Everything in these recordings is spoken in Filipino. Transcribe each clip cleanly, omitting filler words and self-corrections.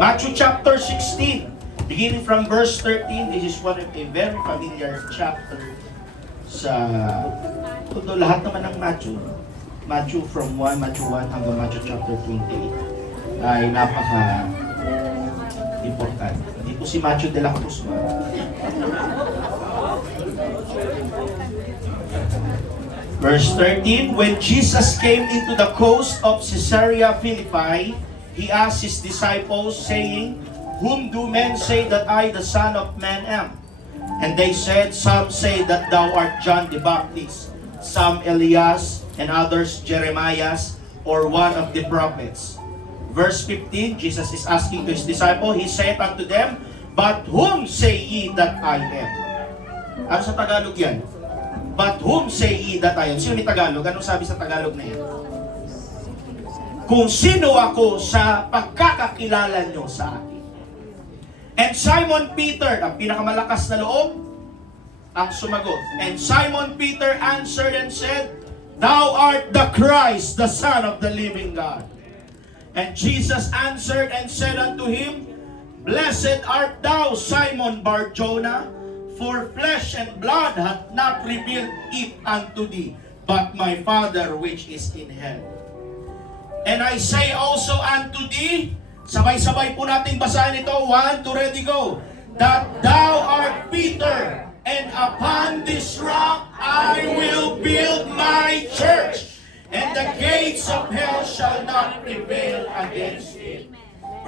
Matthew chapter 16, beginning from verse 13. This is one of a very familiar chapter sa todo lahat naman ng Matthew from Matthew 1 hanggang Matthew chapter 28 ay napaka-importante. Hindi po si Matthew de la Cruz ba? Verse 13, when Jesus came into the coast of Caesarea Philippi, He asked His disciples, saying, Whom do men say that I, the Son of Man, am? And they said, Some say that thou art John the Baptist, some Elias, and others Jeremiah, or one of the prophets. Verse 15, Jesus is asking to His disciple, He said unto them, But whom say ye that I am? Ano sa Tagalog yan? But whom say ye that I am? Sino may Tagalog? Anong sabi sa Tagalog na yan? Kung sino ako sa pagkakakilala nyo sa akin. And Simon Peter, ang pinakamalakas na loob, ang sumagot. And Simon Peter answered and said, Thou art the Christ, the Son of the living God. And Jesus answered and said unto him, Blessed art thou, Simon Bar-Jonah, for flesh and blood hath not revealed it unto thee, but my Father which is in heaven. And I say also unto thee, sabay-sabay po nating basahin ito, 1, 2, ready, go. That thou art Peter, and upon this rock I will build my church, and the gates of hell shall not prevail against it.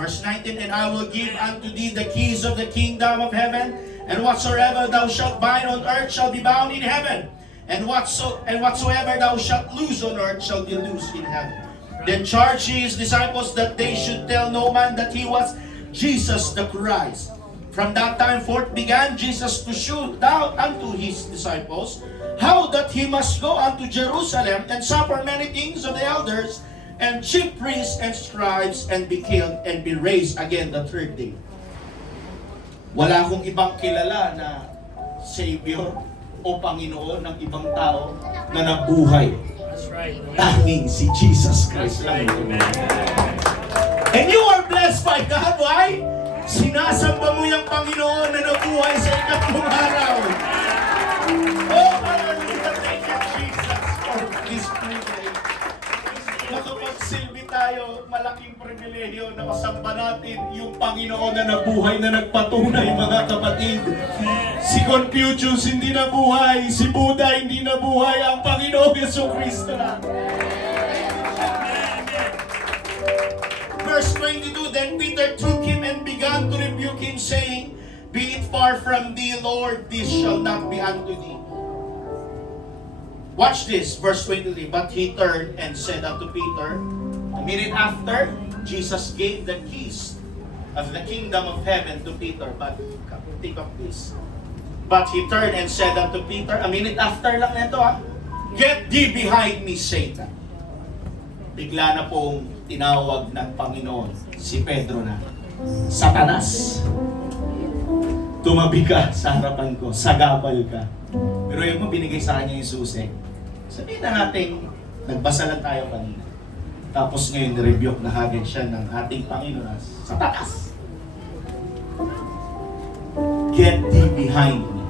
Verse 19, and I will give unto thee the keys of the kingdom of heaven, and whatsoever thou shalt bind on earth shall be bound in heaven, and whatsoever thou shalt loose on earth shall be loosed in heaven. Then charged he his disciples that they should tell no man that he was Jesus the Christ. From that time forth began Jesus to shew out unto his disciples how that he must go unto Jerusalem and suffer many things of the elders and chief priests and scribes, and be killed and be raised again the third day. Wala akong ibang kilala na Savior o Panginoon ng ibang tao na nabuhay. Tanging si Jesus Christ lang. And you are blessed by God. Why? Sinasamba mo yung Panginoon na nabuhay sa ikatlong araw. Oh, hallelujah. Thank you, Jesus, for this privilege. Makapagsilbi tayo, malaking pribilehyo na masamba natin yung Panginoon na nabuhay, na nagpatunay, mga kapatid. Si Confucius hindi nabuhay, si Buddha hindi nabuhay, ang Panginoong Jesucristo lang. Verse 22, then Peter took him and began to rebuke him, saying, Be it far from thee, Lord, this shall not be unto thee. Watch this, verse 23. But he turned and said unto Peter, a minute after, Jesus gave the keys of the kingdom of heaven to Peter. But think of this. But he turned and said unto Peter, a minute after lang nito, Get thee behind me, Satan. Bigla na pong tinawag ng Panginoon si Pedro na, Satanas, tumabi ka sa harapan ko, sagabal ka. Pero yung mo binigay sa kanya yung susi. Sabihin na natin, nagbasa lang tayo kanina. Tapos ngayon, rebuke na agad siya ng ating Panginoon. Satanas! Get thee behind me.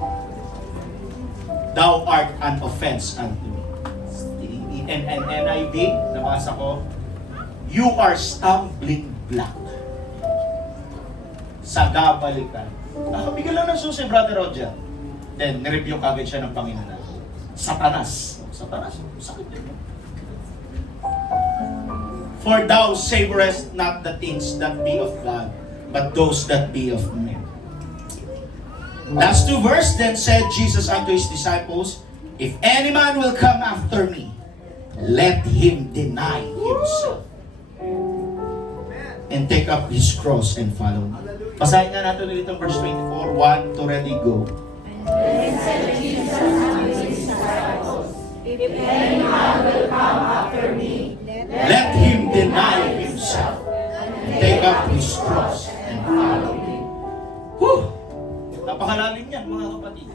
Thou art an offense unto me. And NIV, nabasa ko, you are stumbling block. Sagabal ka. Bigyan lang ng susi, Brother Roger. Then, nirebuke agad siya ng Panginoon. Satanas. Satanas, sakit din. For thou savorest not the things that be of God, but those that be of men. Last two verse, then said Jesus unto his disciples, If any man will come after me, let him deny himself and take up his cross and follow me. Basahin nga natin ulit ang verse 24, 1 to ready, go. Then said Jesus unto his disciples, If any man will come after me, let him deny himself and take up his cross and follow me. Whew! Napakalalim yan, mga kapatid.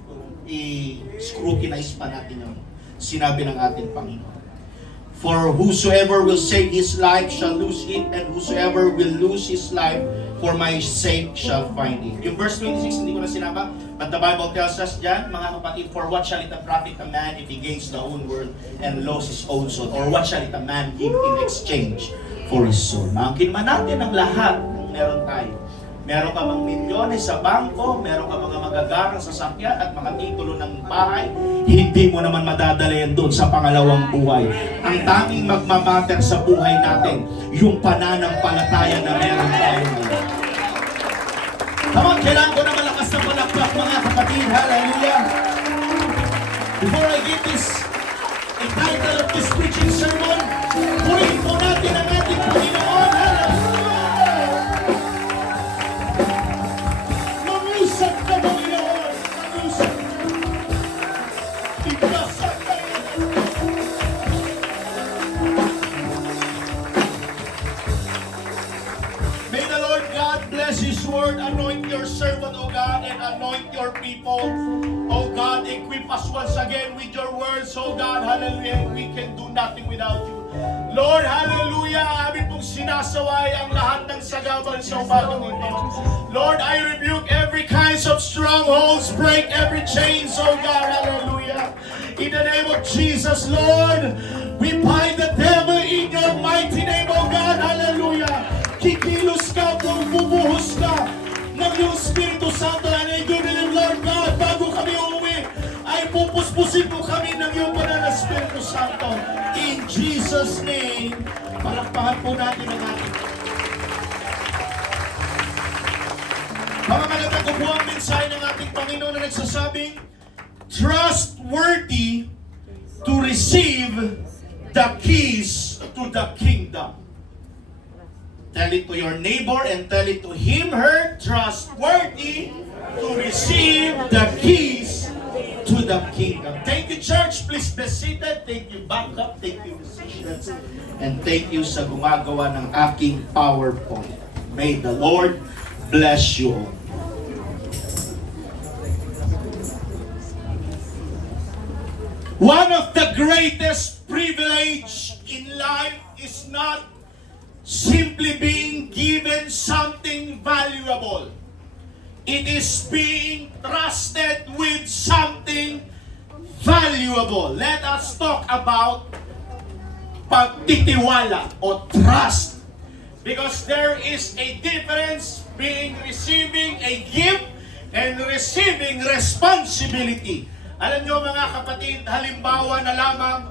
I-scrutinize pa natin yung sinabi ng ating Panginoon. For whosoever will save his life shall lose it, and whosoever will lose his life for my sake shall find it. Yung verse 26, hindi ko na sinama, but the Bible tells us dyan, mga kapatid, for what shall it profit a man if he gains the whole world and loses his own soul? Or what shall it a man give in exchange for his soul? Maangkin man natin ang lahat ng meron tayo. Meron ka mang milyones sa bangko, meron ka mga magagarang sasakyan at mga titulo ng bahay, hindi mo naman madadala yan doon sa pangalawang buhay. Ang tanging magmamatter sa buhay natin, yung pananampalataya na meron tayo ngayon. Come on, kailangan ko na malakas na palakpak mga kapatid. Hallelujah! Before I give this title of this preaching sermon, purihin po natin ang ating Panginoon. Mamusap ka, Panginoon! Mamusap ka! Ipasap ka! May the Lord God bless His word. Anoint your servant, O God, and anoint your people. O God, equip us once again with your words, O God. Hallelujah. We can do nothing without you. Lord, hallelujah. Amin pong sinasaway ang lahat ng sagabal sa umagang ito. Lord, I rebuke every kinds of strongholds. Break every chains, O God. Hallelujah. In the name of Jesus, Lord, we bind the devil in your mighty name, O God. Hallelujah. Kikilos ka, bubuhos ka ng iyong Espiritu Santo, and I do believe, Lord God, bago kami umuwi, ay pupuspusin mo kami ng iyong banal na Espiritu Santo. In Jesus' name, palakpakan po natin ang ating. Pamamagatan ko po ang mensahe ng ating Panginoon na nagsasabing, trustworthy to receive the keys to the kingdom. Tell it to your neighbor and tell it to him, her, trustworthy to receive the keys to the kingdom. Thank you, church. Please be seated. Thank you, backup. Thank you, musicians. And thank you sa gumagawa ng aking PowerPoint. May the Lord bless you all. One of the greatest privilege in life is not simply being given something valuable. It is being trusted with something valuable. Let us talk about pagtitiwala o trust. Because there is a difference being receiving a gift and receiving responsibility. Alam nyo mga kapatid, halimbawa na lamang,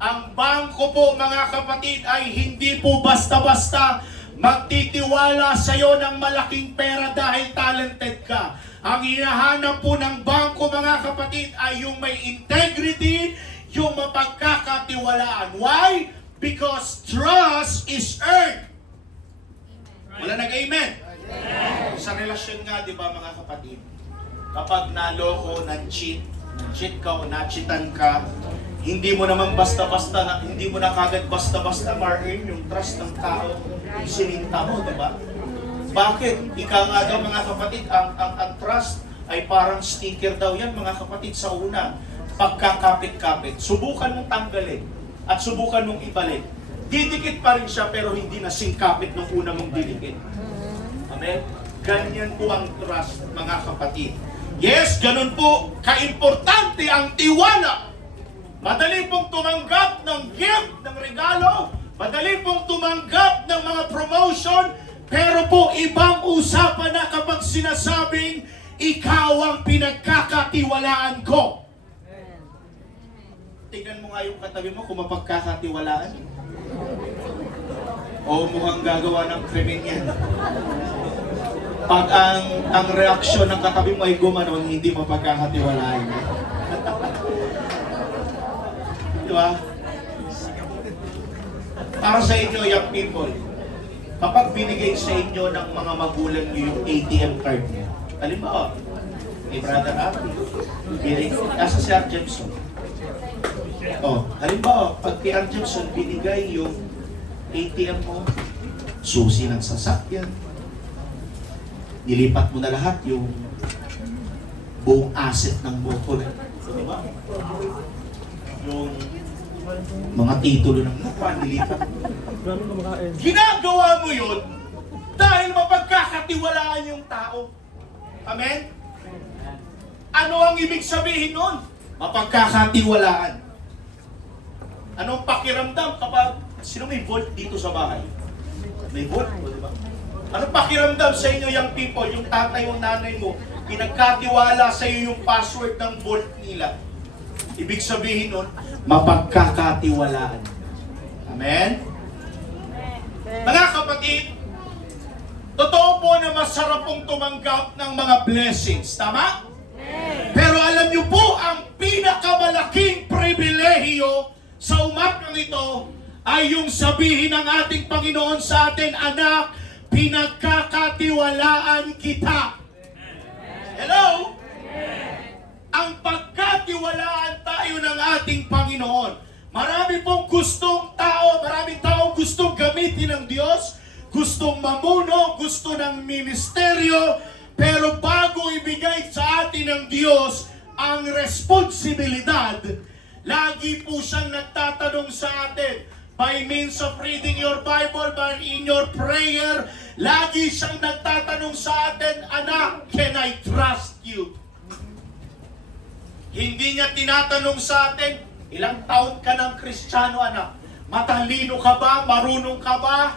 ang bangko po mga kapatid ay hindi po basta-basta magtitiwala sa iyo ng malaking pera dahil talented ka. Ang hinahanap po ng bangko mga kapatid ay yung may integrity, yung mapagkakatiwalaan. Why? Because trust is earned. Wala nag-amen? Sa relasyon nga, di ba mga kapatid, kapag naloko, nag-cheat ka o na-cheatan ka, hindi mo naman basta-basta, hindi mo na kagad basta-basta ma-earn yung trust ng tao, yung sininta mo, di ba? Bakit? Ika nga daw mga kapatid, ang trust ay parang sticker daw yan mga kapatid sa una. Pagkakapit-kapit, subukan mong tanggalin at subukan mong ibalik. Didikit pa rin siya pero hindi na singkapit nung una mong dinikit. Amen? Ganyan po ang trust mga kapatid. Yes, ganun po kaimportante ang tiwala. Madali pong tumanggap ng gift, ng regalo. Madali pong tumanggap ng mga promotion. Pero po, ibang usapan na kapag sinasabing, ikaw ang pinagkakatiwalaan ko. Tingnan mo nga yung katabi mo kung mapagkakatiwalaan. O mukhang gagawa ng krimen yan. Pag ang reaksyon ng katabi mo ay gumanon, hindi mapagkakatiwalaan. Diba? Para sa inyo, young people, kapag binigay sa inyo ng mga magulang niyo yung ATM card niyo, halimbawa, ni Brother Abby, asa si R. Jemson. Halimbawa, pag kay R. Jemson, binigay yung ATM mo, susi ng sasakyan, nilipat mo na lahat yung buong asset ng bukol. Diba? Yung mga titulo ng lupa, nilipat. Ginagawa mo yun Dahil mapagkakatiwalaan yung tao. Amen? Ano ang ibig sabihin nun? Mapagkakatiwalaan. Anong pakiramdam kapag sino may vault dito sa bahay? May vault, di ba? Anong pakiramdam sa inyo yung people, yung tatay o nanay mo, pinagkatiwala sa iyo yung password ng vault nila? Ibig sabihin nun, mapagkakatiwalaan. Amen? Mga kapatid, totoo po na masarap pong tumanggap ng mga blessings. Tama? Pero alam niyo po, ang pinakamalaking pribilehiyo sa umagang ito ay yung sabihin ng ating Panginoon sa atin, anak, pinagkakatiwalaan kita. Hello? Ang pagkatiwalaan tayo ng ating Panginoon. Marami pong gustong tao, maraming taong gustong gamitin ng Diyos, gustong mamuno, gusto ng ministeryo, pero bago ibigay sa atin ng Diyos ang responsibilidad, lagi po siyang nagtatanong sa atin, by means of reading your Bible, by in your prayer, lagi siyang nagtatanong sa atin, anak, can I trust you? Hindi niya tinatanong sa atin, ilang taon ka ng Kristiyano, anak? Matalino ka ba? Marunong ka ba?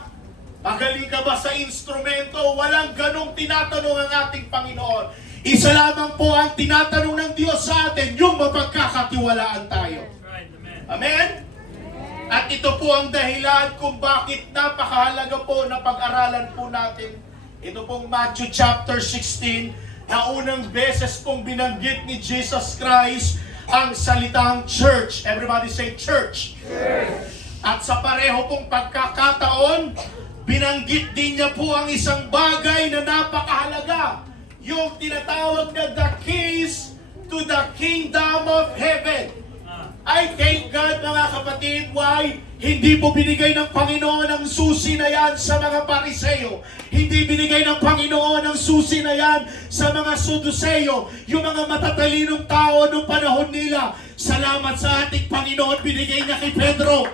Magaling ka ba sa instrumento? Walang ganong tinatanong ang ating Panginoon. Isa lamang po ang tinatanong ng Diyos sa atin, yung mapagkakatiwalaan tayo. Amen? At ito po ang dahilan kung bakit napakahalaga po na pag-aralan po natin. Ito pong Matthew chapter 16, na unang beses pong binanggit ni Jesus Christ ang salitang church. Everybody say church. Church. At sa pareho pong pagkakataon, binanggit din niya po ang isang bagay na napakahalaga. Yung tinatawag na the keys to the kingdom of heaven. I thank God, mga kapatid, why hindi po binigay ng Panginoon ang susi na yan sa mga Pariseo. Hindi binigay ng Panginoon ang susi na yan sa mga Saduceo, yung mga matatalinong tao noong panahon nila. Salamat sa ating Panginoon, binigay niya kay Pedro.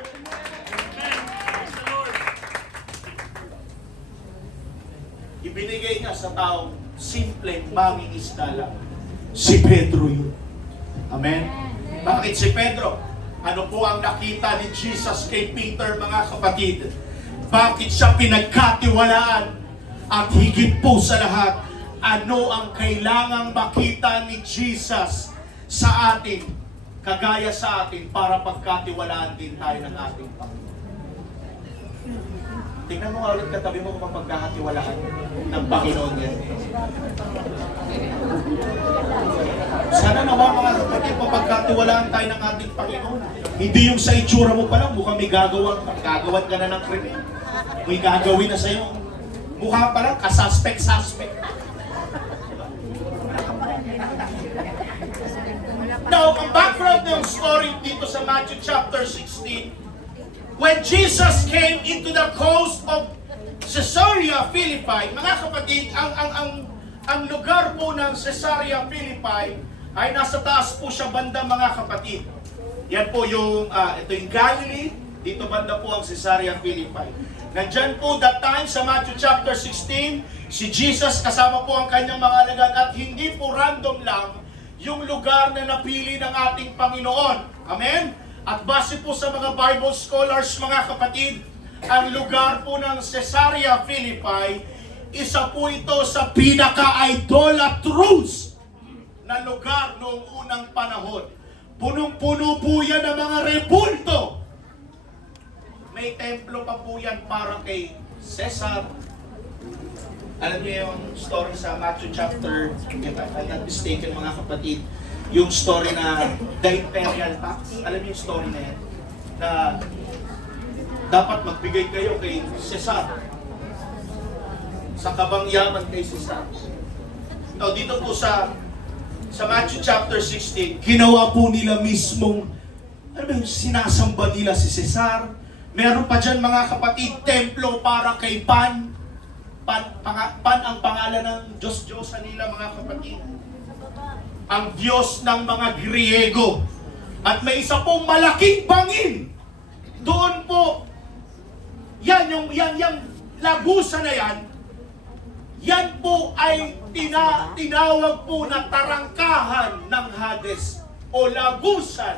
Ibinigay niya sa taong simpleng mangingisda lang. Si Pedro yun. Amen? Bakit si Pedro? Ano po ang nakita ni Jesus kay Peter, mga kapatid? Bakit siya pinagkatiwalaan? At higit po sa lahat, ano ang kailangang makita ni Jesus sa atin, kagaya sa atin, para pagkatiwalaan din tayo ng ating Panginoon? Tingnan mo nga ulit katabi mo kung mapagkakatiwalaan ng Panginoon yan. Sana naman, mga kapatid, mapagkatiwalaan tayo ng ating Panginoon. Hindi yung sa itsura mo pa lang, mukhang may gagawan ka na ng krimen. May gagawin na sa'yo. Mukha pa lang, ka-suspect. Now, ang background ng story dito sa Matthew chapter 16, when Jesus came into the coast of Caesarea Philippi, mga kapatid, ang lugar po ng Caesarea Philippi ay nasa taas po siya banda, mga kapatid. Yan po yung, ito yung Galilee, dito banda po ang Caesarea Philippi. Nandyan po that time sa Matthew chapter 16, si Jesus kasama po ang kanyang mga alagad, at hindi po random lang yung lugar na napili ng ating Panginoon. Amen? At base po sa mga Bible scholars, mga kapatid, ang lugar po ng Caesarea Philippi, isa po ito sa pinaka-idolatrous na lugar noong unang panahon. Punong-puno po yan ng mga rebulto. May templo pa po yan para kay Caesar. Alam niyo yung story sa Matthew chapter, if I'm not mistaken, mga kapatid, yung story na the imperial tax. Alam niyo yung story na yan? Na dapat magbigay kayo kay Caesar. Sa kabangyaman kay Caesar. No, dito po sa Matthew chapter 16, ginawa po nila mismong, ano ba yung sinasamba nila si Caesar? Meron pa dyan, mga kapatid, templo para kay Pan. Pan ang pangalan ng Diyos-Diyosa nila, mga kapatid. Ang Diyos ng mga Griego. At may isa pong malaking bangin. Doon po, yung lagusan na yan, Yan po ay tinawag po na tarangkahan ng Hades o lagusan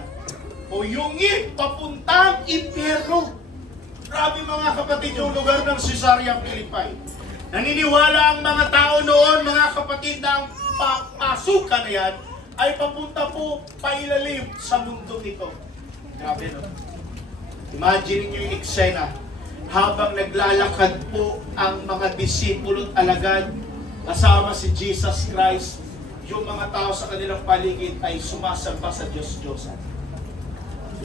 o yungin papuntang impyerno. Grabe mga kapatid yung lugar ng Caesarea Philippi. Naniniwala ang mga tao noon, mga kapatid, na ang pasukan na yan ay papunta po pailalim sa mundo nito. Grabe, no? Imagine niyo yung eksena. Habang naglalakad po ang mga disipulo at alagad kasama si Jesus Christ, yung mga tao sa kanilang paligid ay sumasamba sa Diyos-Diyosan.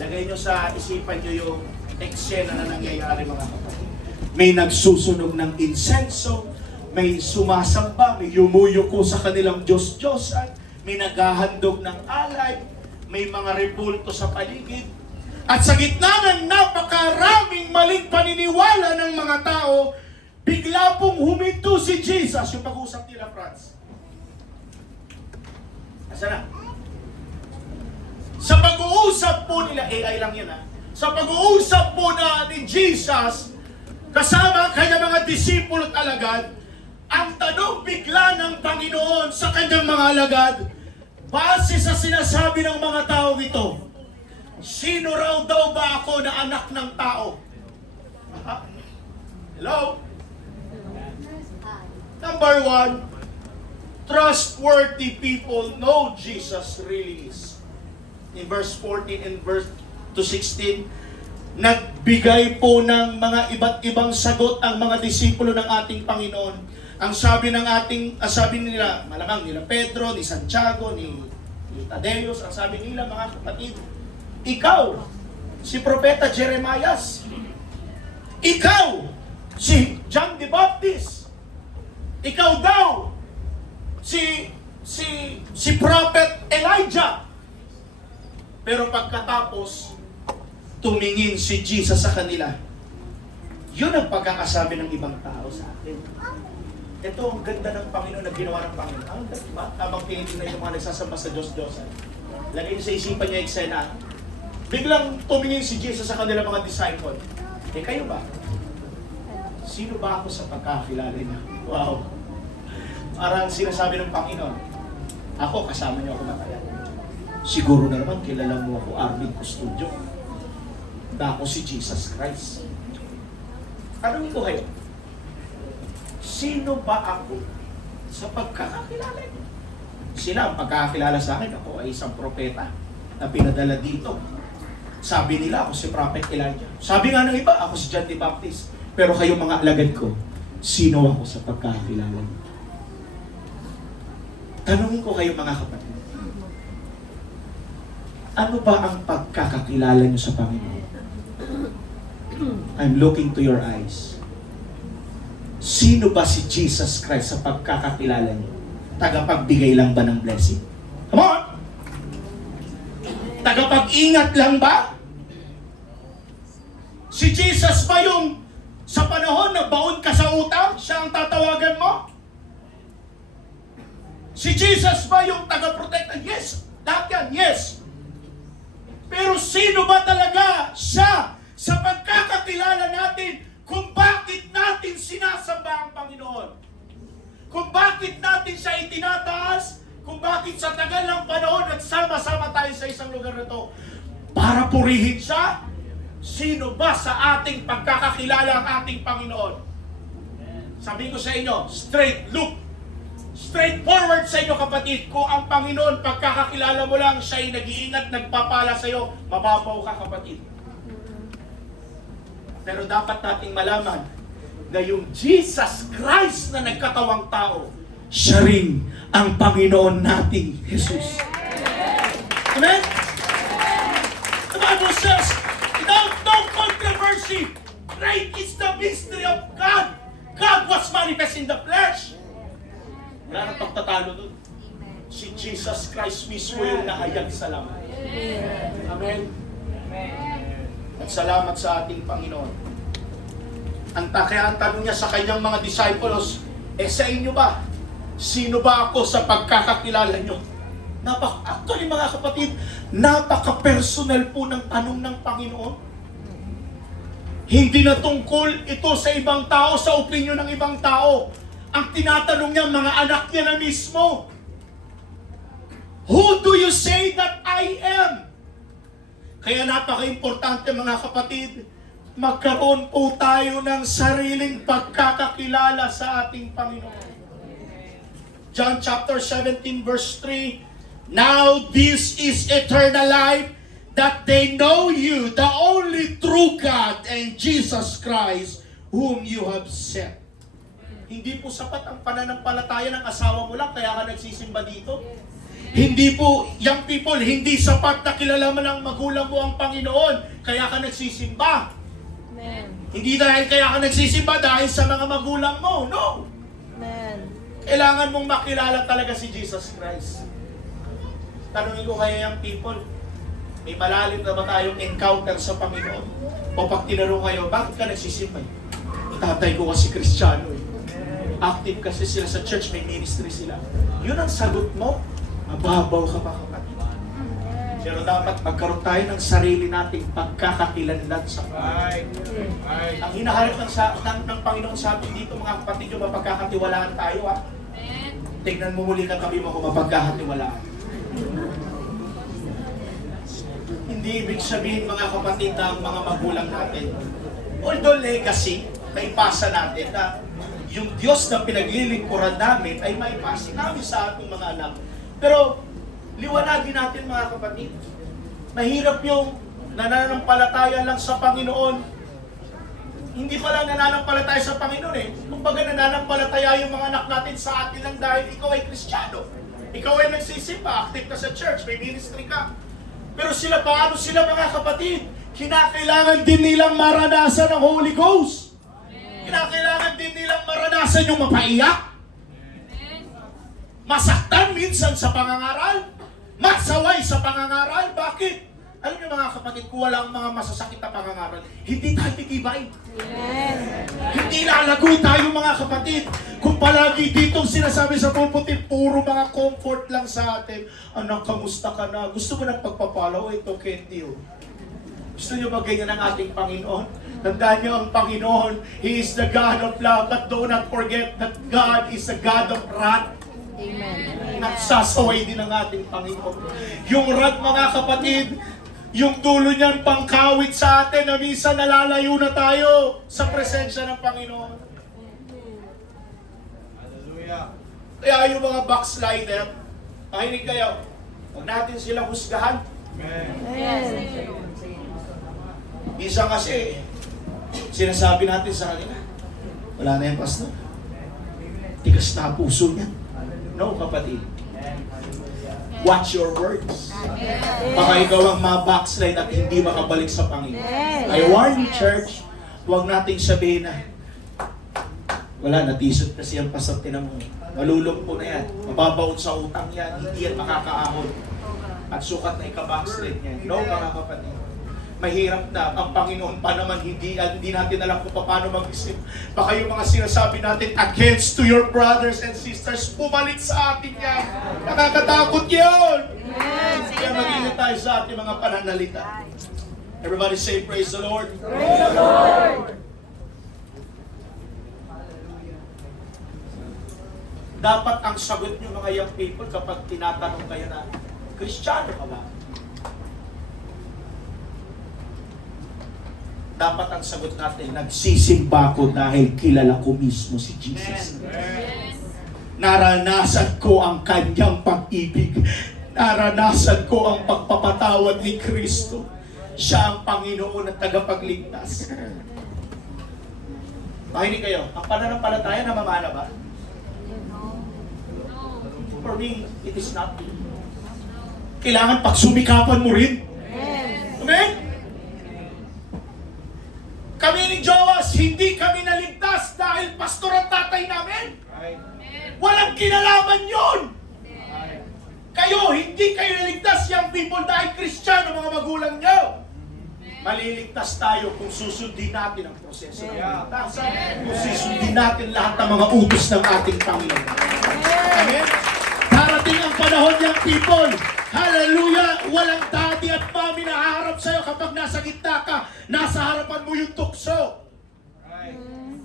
Lagay nyo sa isipan nyo yung eksena na nangyayari mga kapatid. May nagsusunog ng insenso, may sumasamba, may yumuyuko sa kanilang Diyos-Diyosan, may naghahandog ng alay, may mga rebulto sa paligid. At sa gitna ng napakaraming maling paniniwala ng mga tao, bigla pong huminto si Jesus. Yung pag-uusap nila, Franz. Asa na? Sa pag-uusap po nila, AI lang yan ha. Sa pag-uusap po na ni Jesus, kasama ang kanyang mga disipulo at alagad, ang tanong bigla ng Panginoon sa kanyang mga alagad, base sa sinasabi ng mga tao ito, sino raw daw ba ako na anak ng tao? Hello? Number one, trustworthy people know Jesus really is. In verse 14 and verse to 16, nagbigay po ng mga iba't ibang sagot ang mga disipulo ng ating Panginoon. Ang sabi nila, malamang nila Pedro, ni Santiago, ni Tadeus, ang sabi nila mga kapatid, ikaw, si Propeta Jeremias. Ikaw, si John the Baptist. Ikaw daw, si Prophet Elijah. Pero pagkatapos, tumingin si Jesus sa kanila. Yun ang pagkakasabi ng ibang tao sa atin. Ito ang ganda ng Panginoon na ginawa ng Panginoon. Ang ganda, habang tinitin na yung mga nagsasamba sa Diyos-Diyosan. Lagay niyo sa isipan niya eksena. Biglang tumingin si Jesus sa kanilang mga disciple. Kayo ba? Sino ba ako sa pagkakilala niya? Wow! Parang sinasabi ng Panginoon, ako kasama niyo ako matayan. Siguro na naman kilala mo ako, Arvin Custodio. Ako si Jesus Christ. Tanungin ko kayo, sino ba ako sa pagkakakilala niyo? Sila ang pagkakakilala sa akin, ako ay isang propeta na pinadala dito. Sabi nila, ako si Prophet Elijah. Sabi nga ng iba, ako si John the Baptist. Pero kayo mga alagad ko, sino ako sa pagkakilala niyo? Tanungin ko kayo mga kapatid. Ano ba ang pagkakakilala niyo sa Panginoon? I'm looking to your eyes. Sino ba si Jesus Christ sa pagkakakilala niyo? Tagapagbigay lang ba ng blessing? Come on! Tagapag-ingat lang ba? Si Jesus ba yung sa panahon na baon ka sa utang, siya ang tatawagan mo? Si Jesus ba yung taga-protect? Yes, lahat yan, yes. Pero sino ba talaga siya sa pagkakakilala natin kung bakit natin sinasamba ang Panginoon? Kung bakit natin siya itinataas? Kung bakit sa tagal ng panahon nagsama-sama tayo sa isang lugar na to? Para purihin siya? Sino ba sa ating pagkakakilala ang ating Panginoon? Sabi ko sa inyo, straight look. Straightforward sa inyo kapatid, kung ang Panginoon pagkakakilala mo lang, siya ay nag-iingat, nagpapala sa iyo, mababaw ka kapatid. Pero dapat nating malaman na yung Jesus Christ na nagkatawang tao, siya rin ang Panginoon nating Jesus. Amen? The Bible says, without no controversy, great is the mystery of God. God was manifest in the flesh. Wala nang pagtatalo dun. Si Jesus Christ mismo yung nahayag sa langit. Amen. At salamat sa ating Panginoon. Kaya ang tanong niya sa kanyang mga disciples, sa inyo ba? Sino ba ako sa pagkakakilala nyo? Actually mga kapatid, napaka-personal po ng tanong ng Panginoon. Hindi na tungkol ito sa ibang tao, sa opinyon ng ibang tao. Ang tinatanong niya, mga anak niya na mismo, who do you say that I am? Kaya napaka-importante mga kapatid, magkaroon po tayo ng sariling pagkakakilala sa ating Panginoon. John chapter 17 verse 3, now this is eternal life, that they know you, the only true God, and Jesus Christ, whom you have sent. Hindi po sapat ang pananampalataya ng asawa mo lang, kaya ka nagsisimba dito. Hindi po, young people, hindi sapat na kilala mo ng magulang mo ang Panginoon, kaya ka nagsisimba. Amen. Hindi dahil kaya ka nagsisimba dahil sa mga magulang mo, no. Amen. Kailangan mong makilala talaga si Jesus Christ. Tanungin ko kaya yung people, may malalim na ba tayong encounter sa Panginoon? O pag tinanong kayo, bakit ka nagsisimba? Tatay ko kasi Kristiyano eh. Active kasi sila sa church, may ministry sila. Yun ang sagot mo, mababaw ka pa kapatid. Pero dapat magkaroon tayo ng sarili nating pagkakakilanlan sa Panginoon. Ang hinaharap ng Panginoon sa atin dito mga kapatid, yung mapagkakatiwalaan tayo ha. Tignan mo muli katabi mo kung mapagkakatiwalaan. Hindi ibig sabihin mga kapatid na ang mga magulang natin, although legacy, naipasa natin na yung Diyos na pinaglilingkuran namin ay maipasa namin sa ating mga anak. Pero liwanagin natin mga kapatid, mahirap yung nananampalataya lang sa Panginoon. Hindi pa lang nananampalataya sa Panginoon eh. Kumbaga nananampalataya yung mga anak natin sa atin lang dahil ikaw ay Kristiyano. Ikaw ay nagsisimba, active ka sa church, may ministry ka. Pero sila, paano sila mga kapatid? Kinakailangan din nilang maranasan ang Holy Ghost. Kinakailangan din nilang maranasan yung mapaiyak. Masaktan minsan sa pangangaral. Magsaway sa pangangaral. Bakit? Alam niyo mga kapatid, kung walang mga masasakit na pangangaral, hindi tayo titibay. Hindi lalago tayo mga kapatid. Kung palagi ditong sinasabi sa pulpit, puro mga comfort lang sa atin. Anak, kamusta ka na? Gusto mo ng pagpapala? O ito, candy. Gusto niyo ba ganyan ang ating Panginoon? Tandaan niyo ang Panginoon, He is the God of love. But do not forget that God is a God of wrath. Amen. Nagsasaway din ang ating Panginoon. Yung wrath mga kapatid, yung dulo niyan pangkawit sa atin na minsan nalalayo na tayo sa presensya ng Panginoon. Hallelujah. Kaya yung mga backslider, makinig kayo, huwag natin sila husgahan. Amen. Isa kasi, sinasabi natin sa kanila, wala na yung pastor. Tigas na puso niya. No, kapatid. Watch your words. Baka ikaw ang ma-backslide at hindi makabalik sa Panginoon. I warn you, church, huwag nating sabihin na, wala, natisot kasi ang pastor, tinan mo. Malulumpo na yan. Mababaon sa utang yan. Hindi yan makakaahon. At sukat na ika-backslide niya. No, mga kapatid. Mahirap na. Ang Panginoon pa naman, hindi natin alam kung paano mag-isip. Baka yung mga sinasabi natin against to your brothers and sisters, bumalik sa atin yan. Nakakatakot yun. Kaya mag-ingat tayo sa ating mga pananalita. Everybody say, praise the Lord. Praise the Lord. Dapat ang sagot nyo mga young people kapag tinatanong kayo na, Kristiyano ka ba? Dapat ang sagot natin, nagsisimba ko dahil kilala ko mismo si Jesus. Naranasan ko ang kanyang pag-ibig. Naranasan ko ang pagpapatawad ni Kristo. Siya ang Panginoon at tagapagligtas. Makinig kayo, ang pananampalataya namamana ba? For me, it is not. Kailangan pagsumikapan mo rin. Amen? Kami ni Joas, hindi kami naligtas dahil pastor ang tatay namin. Walang kinalaman yun. Kayo, hindi kayo naligtas young people dahil Kristiyano mga magulang nyo. Maliligtas tayo kung susundin natin ang proseso ng ligtasan. Kung susundin natin lahat ng mga utos ng ating Panginoon. Amen? Darating ang panahon young people. Hallelujah! Walang daddy at mommy na haharap sa'yo kapag nasa gitna ka. Nasa harapan mo yung tukso.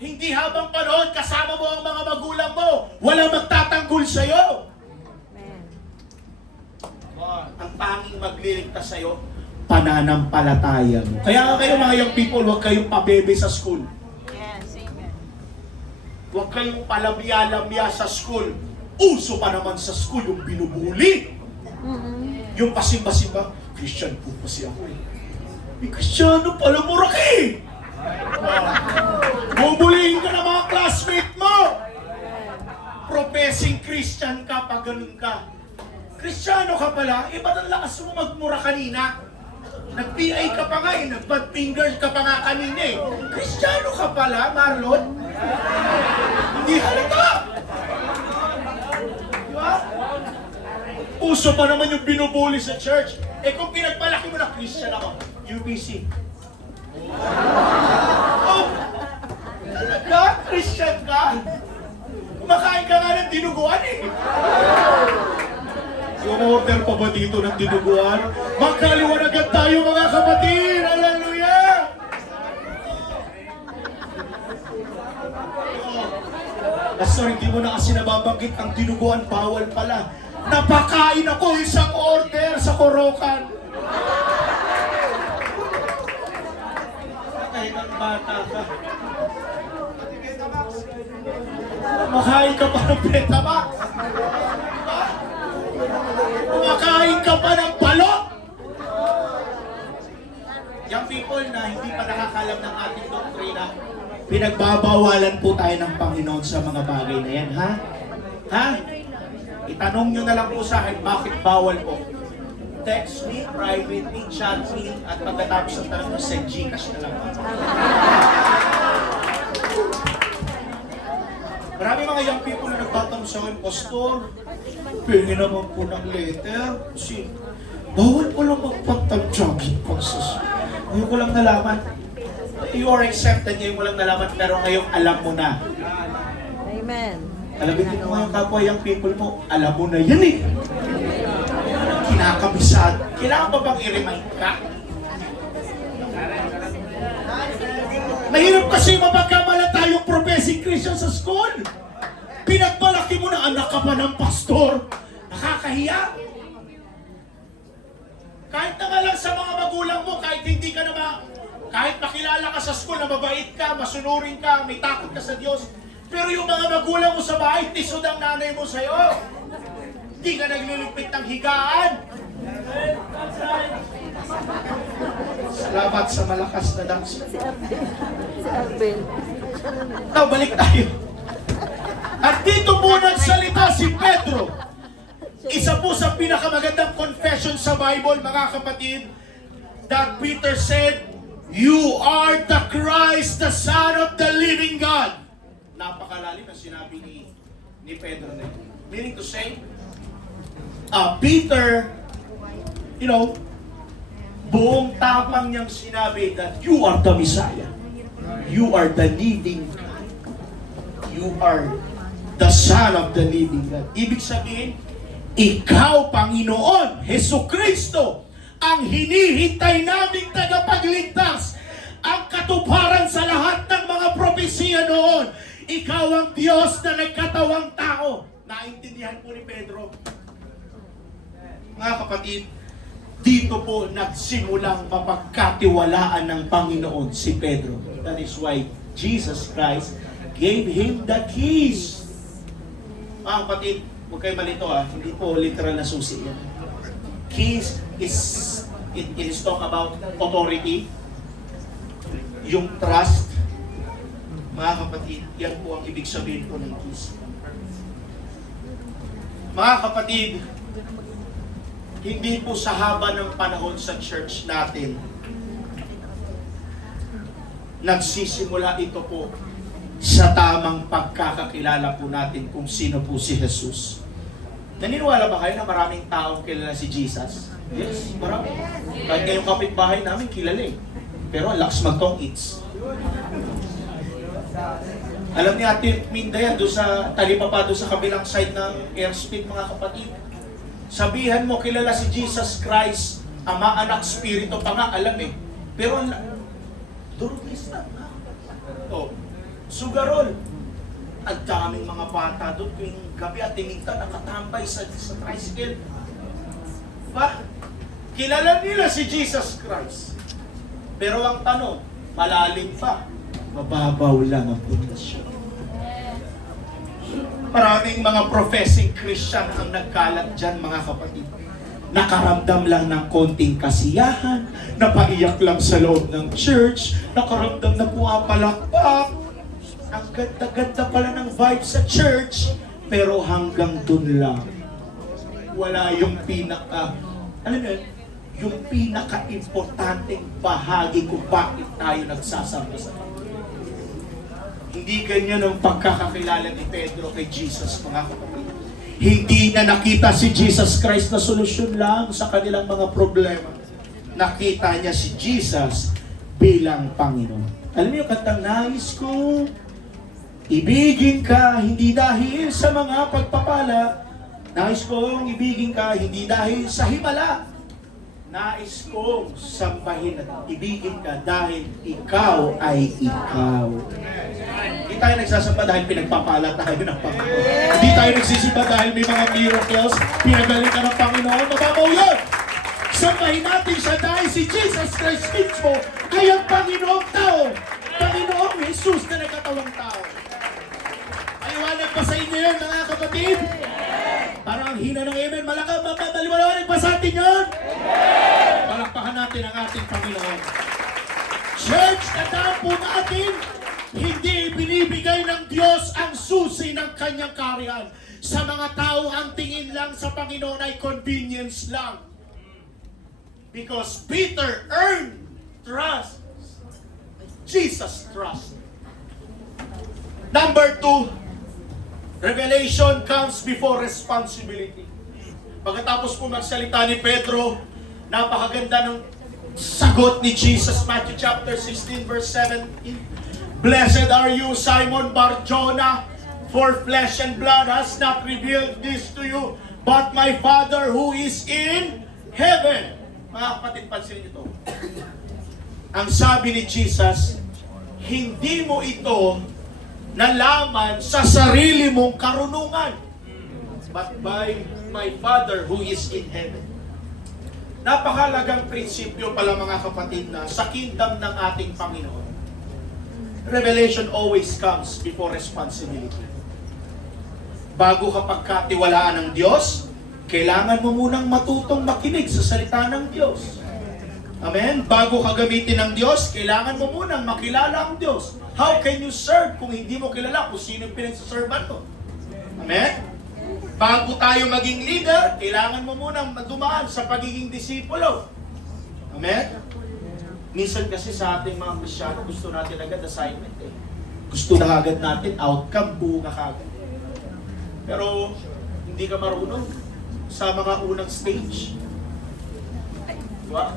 Hindi habang panahon kasama mo ang mga magulang mo, walang magtatanggol sa'yo. Ang tanging magliligtas sa'yo, pananampalataya mo. Kaya nga kayo mga young people, huwag kayong pabebe sa school. Yes, amen. Huwag kayong palamya-lamya sa school. Uso pa naman sa school yung binubuli. Yung pasimba-simba, Christian po kasi ako eh. May Kristiyano pala mo, Rocky! Bubulihin ka ng mga classmate mo! Professing Christian ka pag ganun ka. Kristiyano ka pala, ba't ang lakas mo magmura kanina? Nag-PI ka pa nga eh, nag-bad fingers ka pa nga kanina eh. Kristiyano ka pala, Marlon? Hindi halata! Di ba? Uso pa naman yung binubuli sa church. Eh kung pinagpalaki mo na Christian ako, UBC. Oh! Talaga? Christian ka? Kumakain ka nga ng dinuguan eh. Yung-order pa ba dito ng dinuguan? Magkaliwanagan tayo mga kapatid! Hallelujah! Pastor, hindi mo na kasi nababanggit ang dinuguan, bawal pala. Napakain ako isang order sa Korokan. Kahit ang bata ka. Makain ka pa ng Betamax. Diba? Kumakain ka pa ng balot! Young people na hindi pa nakakalam ng ating doktrina, pinagbabawalan po tayo ng Panginoon sa mga bagay na yan, ha? Ha? Itanong nyo na lang po sa akin, bakit bawal po? Text me, privately, chat me, at pagkatapos ng tanong, send Gcash na lang. Marami mga young people na nagtatanong sa akin, Pastor, pingin naman po ng letter. Kasi, bawal po lang magpantag-jogging passes. Ngayon ko lang nalaman. You are accepted, ngayon mo lang nalaman, pero ngayon alam mo na. Amen. Alabitin mo nga yung kapwa young people mo, alam mo na yan eh. Kinakabisad. Kailangan ba bang i-remind ka? Mahirap kasi mapagkamala tayong professing Christian sa school. Pinagmalaki mo na anak ka pa ng pastor. Nakakahiya. Kahit na nga lang sa mga magulang mo, kahit hindi ka na kahit makilala ka sa school na mabait ka, masunurin ka, may takot ka sa Diyos, pero yung mga magulang mo sa bahay, tisod ang nanay mo sa'yo. Hindi ka nagliligpit ng higaan. Salamat sa malakas na dance. Si Arben. Now, balik tayo. At dito po nagsalita si Pedro. Isa po sa pinakamagandang confession sa Bible, mga kapatid, that Peter said, "You are the Christ, the Son of the living God." Napakalalim ang sinabi ni Pedro na yun. Meaning to say, Peter, buong tapang niyang sinabi that you are the Messiah. You are the living God. You are the Son of the living God. Ibig sabihin, ikaw, Panginoon, Jesucristo, ang hinihintay naming tagapagligtas, ang katuparan sa lahat ng mga propesiya noon. Ikaw ang Diyos na nagkatawang tao. Naintindihan po ni Pedro. Mga kapatid, dito po nagsimulang mapagkatiwalaan ng Panginoon si Pedro. That is why Jesus Christ gave him the keys. Mga kapatid, huwag kayo malito hindi po literal na susi yan. Keys it is talk about authority, yung trust. Mga kapatid, yan po ang ibig sabihin po ng keys. Mga kapatid, hindi po sa haba ng panahon sa church natin nagsisimula ito po sa tamang pagkakakilala po natin kung sino po si Jesus. Naniniwala ba kayo na maraming taong kilala si Jesus? Yes, marami. Kahit kayong kapitbahay namin kilala eh. Pero ang lakas mag-tong-its. Alam ni Ate Minda yan, doon sa talipapa doon sa kabilang side ng airspeed, mga kapatid. Sabihan mo, kilala si Jesus Christ, Ama, Anak, Espiritu pa nga, alam eh. Pero durugis na. Oh. Sugarol. Ang daming mga bata doon tuwing gabi at tinigta nakatambay sa tricycle. Ba? Kilala nila si Jesus Christ. Pero ang tanong, malalim pa. Mababaw lang ang pundasyon. Maraming mga professing Christian ang nagkalat dyan, mga kapatid. Nakaramdam lang ng konting kasiyahan, napaiyak lang sa loob ng church, nakaramdam na pumapalakpak. Ang ganda-ganda pala ng vibe sa church, pero hanggang dun lang. Wala yung alam mo yun, yung pinaka-importanteng bahagi kung bakit tayo nagsasama sa Panginoon. Hindi ganyan ang pagkakakilala ni Pedro kay Jesus, mga kapatid. Hindi na nakita si Jesus Christ na solusyon lang sa kanilang mga problema. Nakita niya si Jesus bilang Panginoon. Alam niyo, kantang nais ko, ibigin ka hindi dahil sa mga pagpapala. Nais kong ibigin ka hindi dahil sa himala. Nais kong sambahin at ibigin ka dahil ikaw ay ikaw. Hindi tayo nagsasamba dahil pinagpapala tayo ng Panginoon. Hindi tayo nagsisimba dahil may mga miracles, pinagaling ka ng Panginoon. Mababaw yun! Sambahin natin siya dahil si Jesus Christ mismo ay ang Panginoong tao. Panginoong Jesus na nagkatawang tao. Maliwanag pa sa inyo yun, mga kapatid? Parang ang hina ng amen. Maliwanag pa sa atin yun? Palakpakan natin ang ating Panginoon. Church, tandaan po natin, hindi binibigay ng Diyos ang susi ng kanyang kaharian. Sa mga tao, ang tingin lang sa Panginoon ay convenience lang. Because Peter earned trust. Jesus trust. Number 2, revelation comes before responsibility. Pagkatapos po magsalita ni Pedro, napakaganda ng sagot ni Jesus, Matthew chapter 16 verse 17. Blessed are you, Simon Bar-Jonah, for flesh and blood has not revealed this to you, but my Father who is in heaven. Mga kapatid, pansinin ito. Ang sabi ni Jesus, hindi mo ito nalaman sa sarili mong karunungan, but by my Father who is in heaven. Napakalagang prinsipyo pala, mga kapatid, na sa kingdom ng ating Panginoon, revelation always comes before responsibility. Bago ka pagkatiwalaan ng Diyos, kailangan mo munang matutong makinig sa salita ng Diyos. Amen? Bago ka gamitin ng Diyos, kailangan mo munang makilala ang Diyos. How can you serve kung hindi mo kilala kung sino yung pinagsaservan mo? Amen? Bago tayo maging leader, kailangan mo munang dumaan sa pagiging disipulo. Amen? Minsan kasi sa ating mga Kristyano, gusto natin agad assignment eh. Gusto na agad natin outcome, bunga kagad. Pero hindi ka marunong sa mga unang stage. Diba?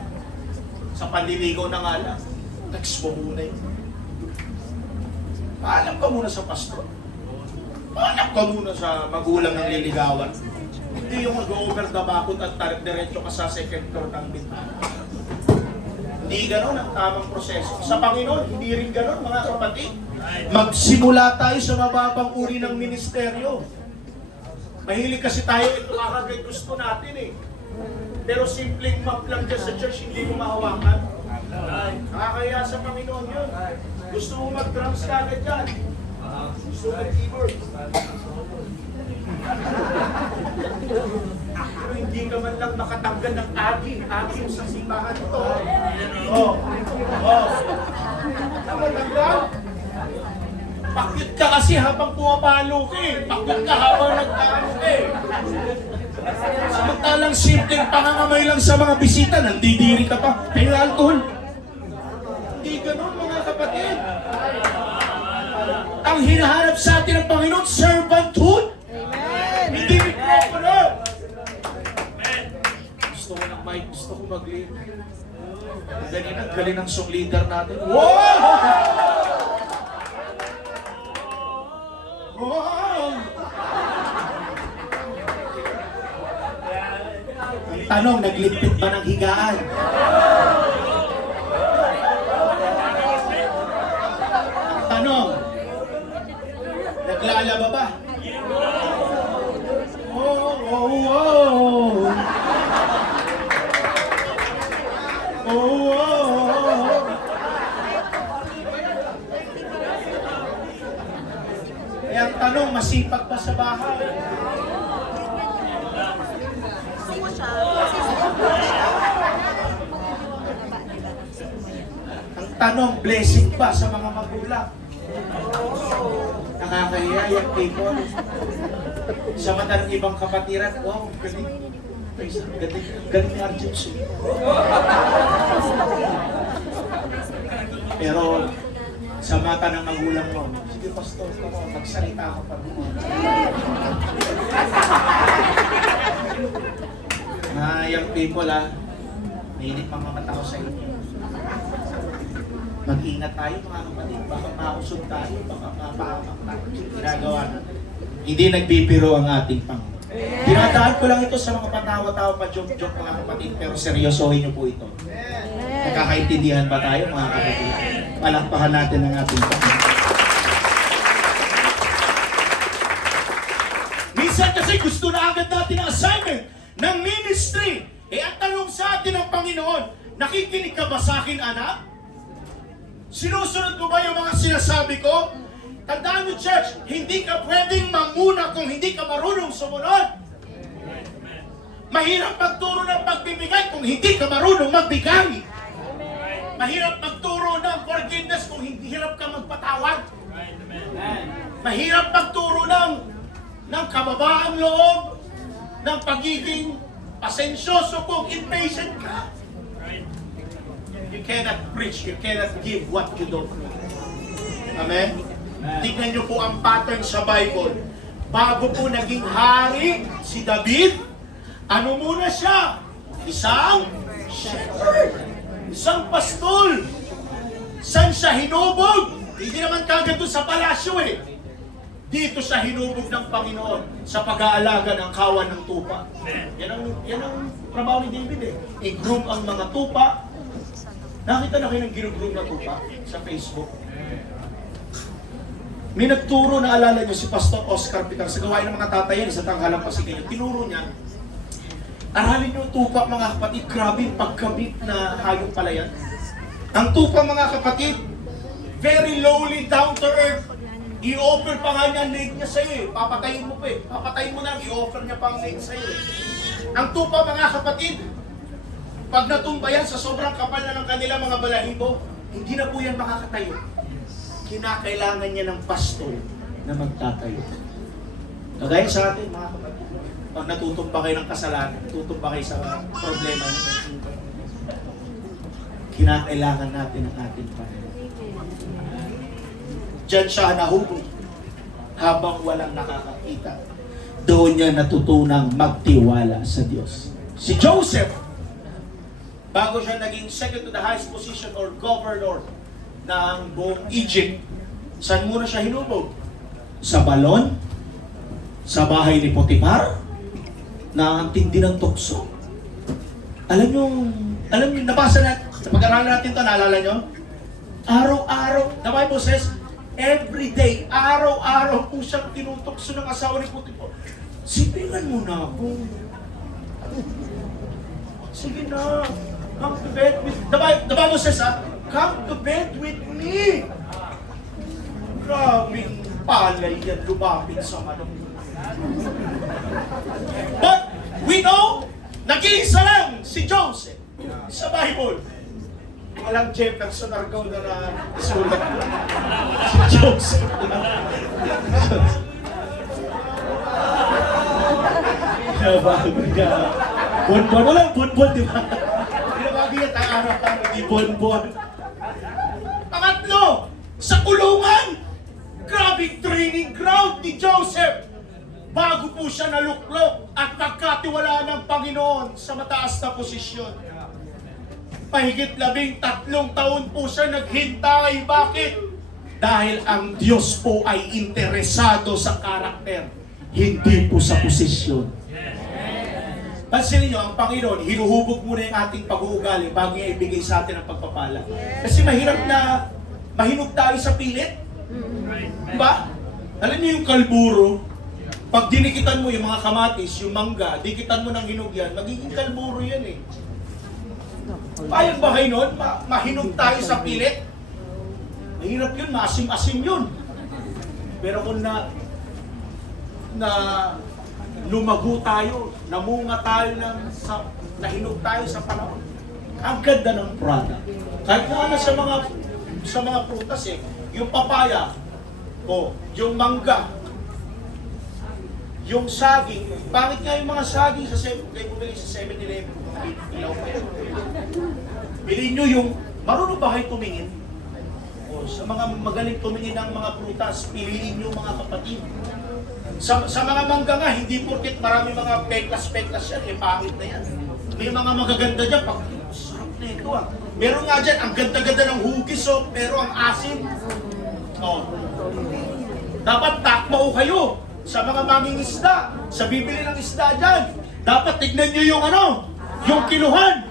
Sa panliligaw na nga lang, text mo muna yun. Paalam ka muna sa pastor. Paalam ka muna sa magulang ng liligawan. Hindi yung mag-over the bakot at diretso ka sa second floor ng bintana. Hindi gano'n ang tamang proseso. Sa Panginoon, hindi rin gano'n, mga kapatid. Magsimula tayo sa mababang uri ng ministeryo. Mahilig kasi tayo, ito kakagay gusto natin eh. Pero simpleng map lang dyan sa church, hindi mo mahawakan. Nakakaya sa Panginoon yun. Gusto mo mag-drums kagad dyan. Gusto mo mag-keyboard. Pero hindi ka man lang makatanggal ng aging sa simbahan ito. Nakatanggal? Pakyut ka kasi habang pumapalo ka eh. Pakyut ka habang nagtalo ka eh. Samantalang simpleng pangangamay lang sa mga bisita, nandidiri ka pa. Ay, alcohol. Hindi ganun, mga kapatid. Ang hinahanap sa atin ng Panginoon, servanthood. Amen. Hindi mikropono. Gusto ko ng mic, gusto ko mag-lead. Ang galing ng song leader natin. Wow! Wow! Ang tanong, nagligpit ba ng higaan? Ang tanong, masipag pa sa bahay. Ang tanong, blessing ba sa mga magulang? Nakakahiya yung people. Sa mata ng ibang kapatiran, wow, galing. Galing Arjun. Pero sa mata ng magulang mo, sige pastor, magsalita ka pa rin. Young people mainit mga mata ko sa inyo. Mag-ingat tayo mga kapatid, baka mausog tayo, baka mapahamak tayo. Ginagawa na. Hindi nagbibiro ang ating Panginoon. Dinadaan ko lang ito sa mga patawa-tawa pa joke-joke mga kapatid, pero seryosohin niyo po ito. Nakakaintindihan ba tayo mga kapatid? Palakpakan natin ang ating Panginoon. Minsan kasi gusto na agad natin ang assignment ng ministry. Ang tanong sa atin ng Panginoon, nakikinig ka ba sa akin, anak? Sinusunod mo ba yung mga sinasabi ko? Tandaan mo, church, hindi ka pwedeng manguna kung hindi ka marunong sumunod. Mahirap magturo ng pagbibigay kung hindi ka marunong magbigay. Mahirap magturo ng forgiveness kung hindi hirap ka magpatawad. Mahirap magturo ng kababaang loob, ng pagiging pasensyoso kung impatient ka. You cannot preach, you cannot give what you don't know. Amen? Tignan niyo po ang pattern sa Bible. Bago po naging hari si David, ano muna siya? Isang shepherd. Isang pastol. Saan siya hinubog? Hindi naman kagad doon sa palasyo eh. Dito siya hinubog ng Panginoon sa pag-aalaga ng kawan ng tupa. Yan ang trabaho ni David eh. I-groom ang mga tupa. Nakita na kayo ng ginugroom na tupa sa Facebook? May nagturo, naalala niyo si Pastor Oscar Pitar sa gawain ng mga tatayan sa tanghalang Pasig. Tinuro niya, aralin niyo tupa mga kapatid, grabe pagkabit na hayop pala yan. Ang tupa mga kapatid, very lowly, down to earth. I-offer pa nga niya ang leg niya sa'yo eh. Papatayin mo pa eh. Papatayin mo na, i-offer niya pa ang leg sa'yo eh. Ang tupa mga kapatid, pag natumba yan sa sobrang kapal na ng kanilang mga balahibo, hindi na po yan makakatayo. Kinakailangan niya ng pastol na magtatayo. Kagaya sa atin mga kapatid, pag natutumba kayo ng kasalanan, natutumba kayo sa problema niyo, kinakailangan natin ang ating Panginoon. Diyan siya nahubog habang walang nakakakita. Doon niya natutunang magtiwala sa Diyos. Si Joseph, bago siya naging second to the highest position or governor ng buong Egypt, saan muna siya hinubog? Sa balon? Sa bahay ni Potiphar? Na ang tindi ng tukso? Alam niyo, nabasa natin, sa pag-aralan natin ito, naalala niyo? Araw-araw, the Bible says, every day, araw-araw po siyang tinutokso ng asawa ni Potiphar. Sipingan mo na ako. Sige na, come to bed with... The Bible says, come to bed with me. Grabing palay yan, lumapit sa manok. But we know, nag-iisa lang si Joseph sa Bible. Walang Jefferson Argao na sulat. Si Joseph lang. Nabago niya. Bonbon. Walang bonbon, di ba? Binabago yan tayo araw-araw, di bonbon. Pangatlo, sa kulungan. Grabing training ground ni Joseph. Bago po siya naluklok at nagkatiwalaan ng Panginoon sa mataas na posisyon. Mahigit 13 taon po siya naghintay. Bakit? Dahil ang Diyos po ay interesado sa karakter, hindi po sa posisyon. Pansinin niyo, ang Panginoon, hinuhubog muna yung ating pag-uugali bago niya ibigay sa atin ang pagpapala. Kasi mahirap na mahinog tayo sa pilit. Diba? Alam niyo yung kalburo, pag dinikitan mo yung mga kamatis, yung mangga, dikitan mo ng hinog yan, magiging kalburo yan eh. Payag ba kayo nun? Mahinog tayo sa pilit? Mahirap yun, maasim-asim yun. Pero kung na lumago tayo, namunga tayo nahinog tayo sa panahon. Ang ganda ng product. Kahit kung ano sa mga prutas yung papaya, yung mangga, yung saging. Bakit nga yung mga saging kayo bumili sa 7-Eleven? Ilaw pa yan. Bilhin nyo yung, marunong ba kayo tumingin? Sa mga magaling tumingin ng mga prutas, piliin nyo mga kapatid. Sa mga mangga nga, hindi porket marami mga peklas-peklas yan, pangit na yan. May mga magaganda dyan, sarap na ito Meron nga dyan, ang ganda-ganda ng hugis pero ang asim. Dapat takmao kayo sa mga manging isda, sa bibili ng isda dyan. Dapat tignan nyo yung yung kiluhan.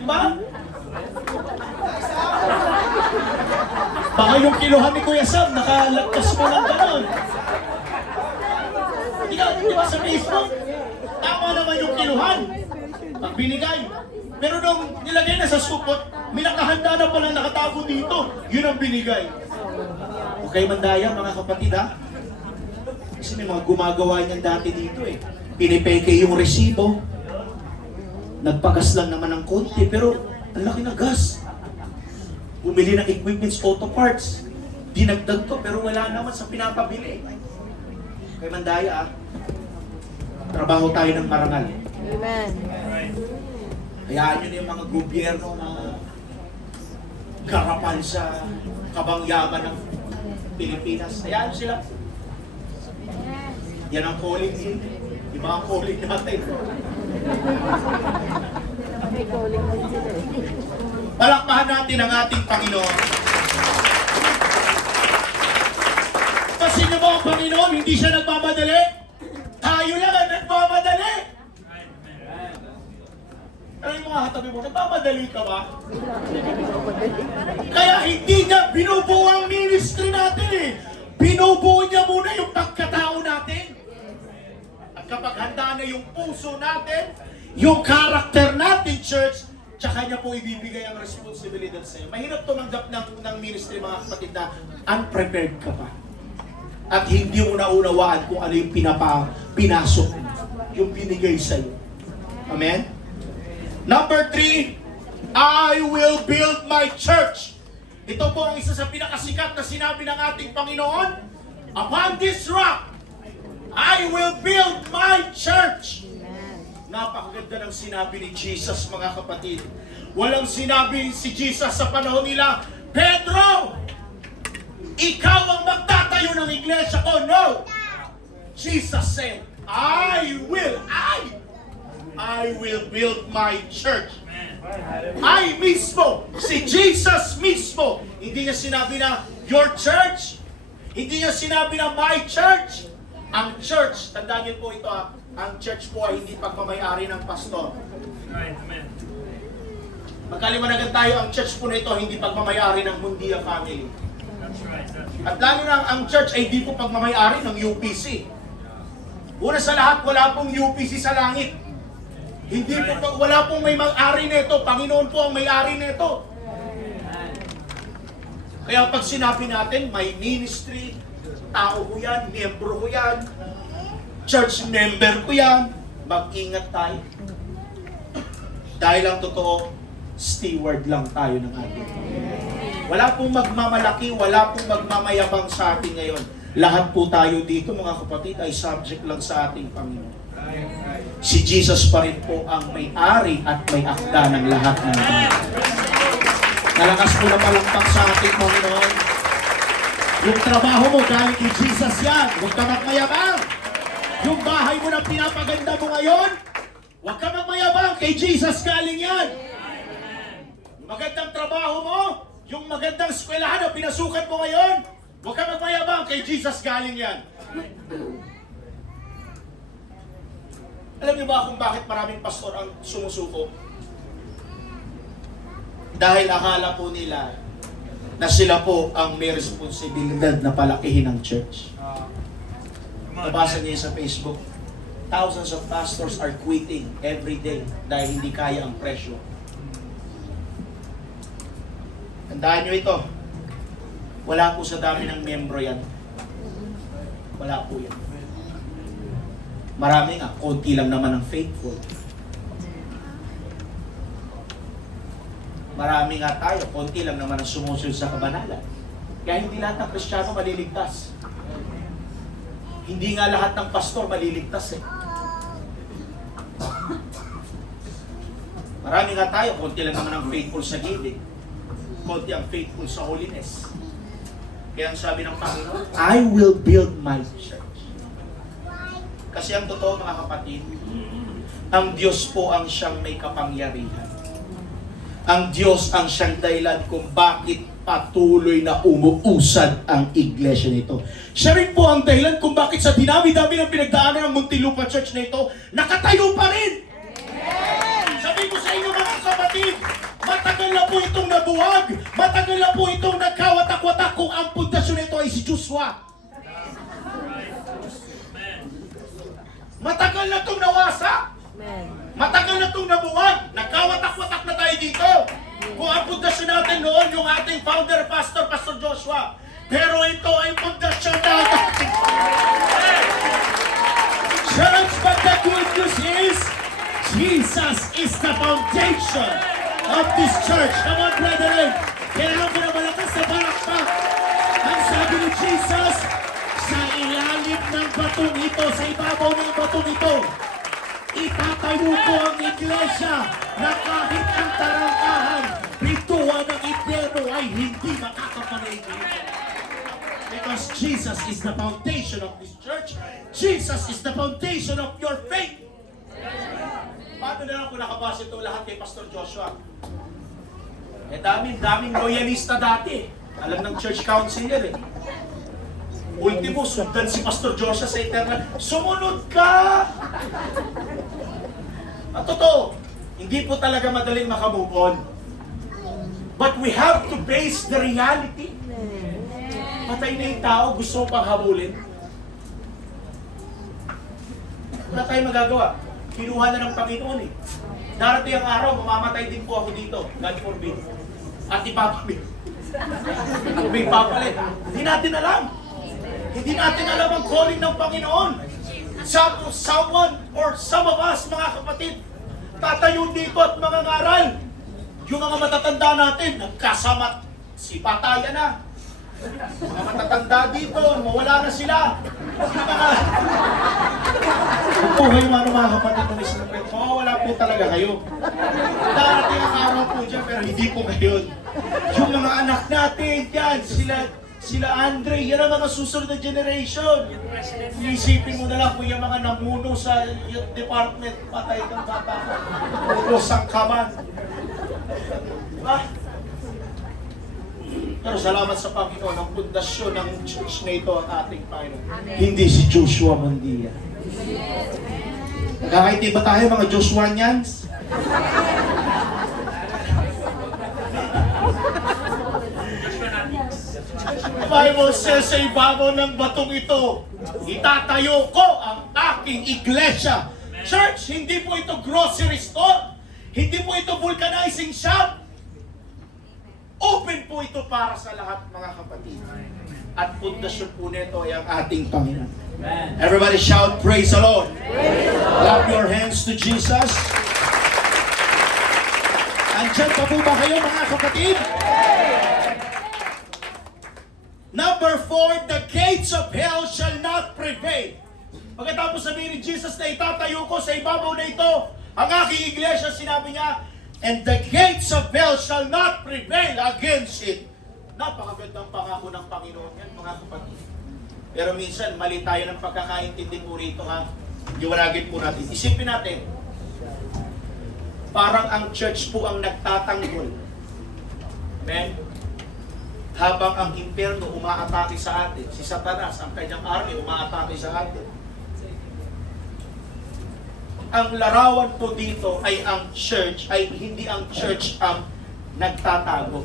Diba? Baka yung kiluhan ni Kuya Sam, nakalagpas mo ng gano'n. Di ba sa Facebook? Tama naman yung kiluhan. Pag binigay. Pero nung nilagay na sa supot, may nakahanda na palang nakatago dito. Yun ang binigay. Okay, mandaya mga kapatid Kasi may mga gumagawa niyan dati dito Pinipeke yung resibo. Nagpagas lang naman ng konti, pero ang laki na gas. Bumili ng equipments, auto parts. Dinagdag to, pero wala naman sa pinapabili. Okay, mandaya trabaho tayo ng marangal. Amen. Hayaan nyo na yung mga gobyerno na garapan sa kabangyaman ng Pilipinas. Hayaan nyo sila. Yan ang calling din. Yung mga calling natin. May calling din sila Palakpahan natin ang ating Panginoon. Kasi naman ang Panginoon, hindi siya nagmamadali. Tayo lang ang nagmamadali. Ano yung mga hatabi mo? Nagmamadali ka ba? Kaya hindi niya binubuo ang ministry natin Binubuo niya muna yung pagkatao natin. At kapag handa na yung puso natin, yung karakter natin, church, tsaka niya po ibibigay ang responsibilidad sa iyo. Mahirap tumanggap ng ministry, mga kapatid, na unprepared ka pa. At hindi mo naunawaan kung ano yung pinasok mo, yung binigay sa iyo. Amen? Number 3, I will build my church. Ito po ang isa sa pinakasikat na sinabi ng ating Panginoon. Upon this rock, I will build my church. Napakaganda ng sinabi ni Jesus, mga kapatid. Walang sinabi si Jesus sa panahon nila, Pedro, ikaw ang magtatayo ng iglesia ko. No! Jesus said, I will build my church. I mismo, si Jesus mismo, hindi niya sinabi na your church, hindi niya sinabi na my church. Ang church, tandaan niyo po ito ang church po ay hindi pagmamayari ng pastor. Amen. Magkaliwanagan tayo, ang church po na ito hindi pagmamayari ng Mundia family. That's right. At lalo na ang church ay hindi po pagmamayari ng UPC. Una sa lahat, wala pong UPC sa langit. Hindi po, wala pong may may-ari nito. Panginoon po ang may-ari nito. Kaya pag sinabi natin, may ministry, tao ko yan, miyembro ko yan, church member ko yan, mag-ingat tayo. Dahil ang totoo, steward lang tayo ng ating. Wala pong magmamalaki, wala pong magmamayabang sa atin ngayon. Lahat po tayo dito, mga kapatid, ay subject lang sa ating Panginoon. Si Jesus pa rin po ang may-ari at may akda ng lahat ng bagay. Nalakas po na palakpak sa ating Panginoon. Yung trabaho mo galing kay Jesus yan. Huwag ka magmayabang. Yung bahay mo na pinapaganda mo ngayon, huwag ka magmayabang. Kay Jesus galing yan. Yung magandang trabaho mo, yung magandang eskwelahan na pinasukan mo ngayon, huwag ka magmayabang. Kay Jesus galing yan. Alam niyo ba kung bakit maraming pastor ang sumusuko? Dahil akala po nila na sila po ang may responsibilidad na palakihin ng church. Nabasa niyo sa Facebook, thousands of pastors are quitting every day dahil hindi kaya ang presyo. Tandaan niyo ito, wala po sa dami ng membro yan. Wala po yan. Marami nga, konti lang naman ang faithful. Marami nga tayo, konti lang naman ang sumusunod sa kabanalan. Kaya hindi lahat ng Kristiyano maliligtas. Hindi nga lahat ng pastor maliligtas eh. Marami nga tayo, konti lang naman ang faithful sa giving. Konti ang faithful sa holiness. Kaya ang sabi ng Panginoon, I will build my church. Kasi ang totoo mga kapatid, ang Diyos po ang siyang may kapangyarihan. Ang Diyos ang siyang dahilan kung bakit patuloy na umuusad ang iglesia nito. Siya rin po ang dahilan kung bakit sa dinami-dami ng pinagdaanan ng Muntinlupa Church na ito, nakatayo pa rin. Sabi ko sa inyo mga kapatid, matagal na po itong nabuwag, matagal na po itong nagkawatak-watak kung ang pundasyon nito ay si Joshua. Matagal na itong nawasak. Matagal na itong nabuwag. Nagkawatak-watak na tayo dito. Kung ang pundasyon natin noon, yung ating founder pastor, Pastor Joshua. Pero ito ay pundasyon natin. Church, but the good news is, Jesus is the foundation of this church. Come on, brethren. Kailangan ko na malakas na palakpak. Ang sabi ni Jesus, sa ilalim ng batong ito, sa ibabaw ng batong ito, itatayo ko ang iglesia na kahit ang tarangkahan, bituan ng impyerno ay hindi makakapanigil. Because Jesus is the foundation of this church. Jesus is the foundation of your faith. Paano na lang kung nakabasa ito lahat kay Pastor Joshua? Eh daming loyalista dati. Alam ng church councilor eh. Ultimo, sundan si Pastor Joshua sa eternal. Sumunod ka! At totoo, hindi po talaga madaling makamove on. But we have to face the reality. Patay na yung tao, gusto mo pang habulin. Wala tayong magagawa. Kinuha na ng Panginoon eh. Darating ang araw, mamamatay din po ako dito. God forbid. At ipapamit. At may papalit. Hindi natin alam. Hindi natin alam ang calling ng Panginoon. Someone or some of us, mga kapatid, tatayo dito at mga ngaral. Yung mga matatanda natin, nagkasama, si Pataya na. Mga matatanda dito, mawala na sila. Yung mga... Opo kayo mga kapatid na may sinapit. Wala po talaga kayo. Darating ang araw po dyan, pero hindi po ngayon. Yung mga anak natin, yan, sila Andre, yan ang mga susunod na generation. Iisipin mo na lang kung yung mga namuno sa department, patay kang bata. O sangkaman. Diba? Pero salamat sa Panginoon, ang pundasyon ng church na ito at ating Panginoon. Hindi si Joshua Mondia. Nakakaintindi ba tayo mga Joshuanians? The Bible says sa ibabaw ng batong ito, itatayo ko ang aking iglesia. Church, hindi po ito grocery store. Hindi po ito vulcanizing shop. Open po ito para sa lahat mga kapatid. At pundasyon po nito ay ang ating Panginoon. Everybody shout, praise the Lord. Clap your hands to Jesus. Andiyan pa po ba kayo mga kapatid? Number 4, the gates of hell shall not prevail. Pagkatapos sabihin ni Jesus na itatayo ko sa ibabaw na ito ang aking iglesia, sinabi niya, and the gates of hell shall not prevail against it. Napakagandang pangako ng Panginoon yan, mga kapatid. Pero minsan, mali tayo ng pagkakaintindi po rito, ha? Iwanagin po natin. Isipin natin, parang ang church po ang nagtatanggol. Amen? Habang ang impyerno umaatake sa atin, si Satanas, ang kanyang army, umaatake sa atin. Ang larawan po dito ay ang church, ay hindi ang church ang nagtatago.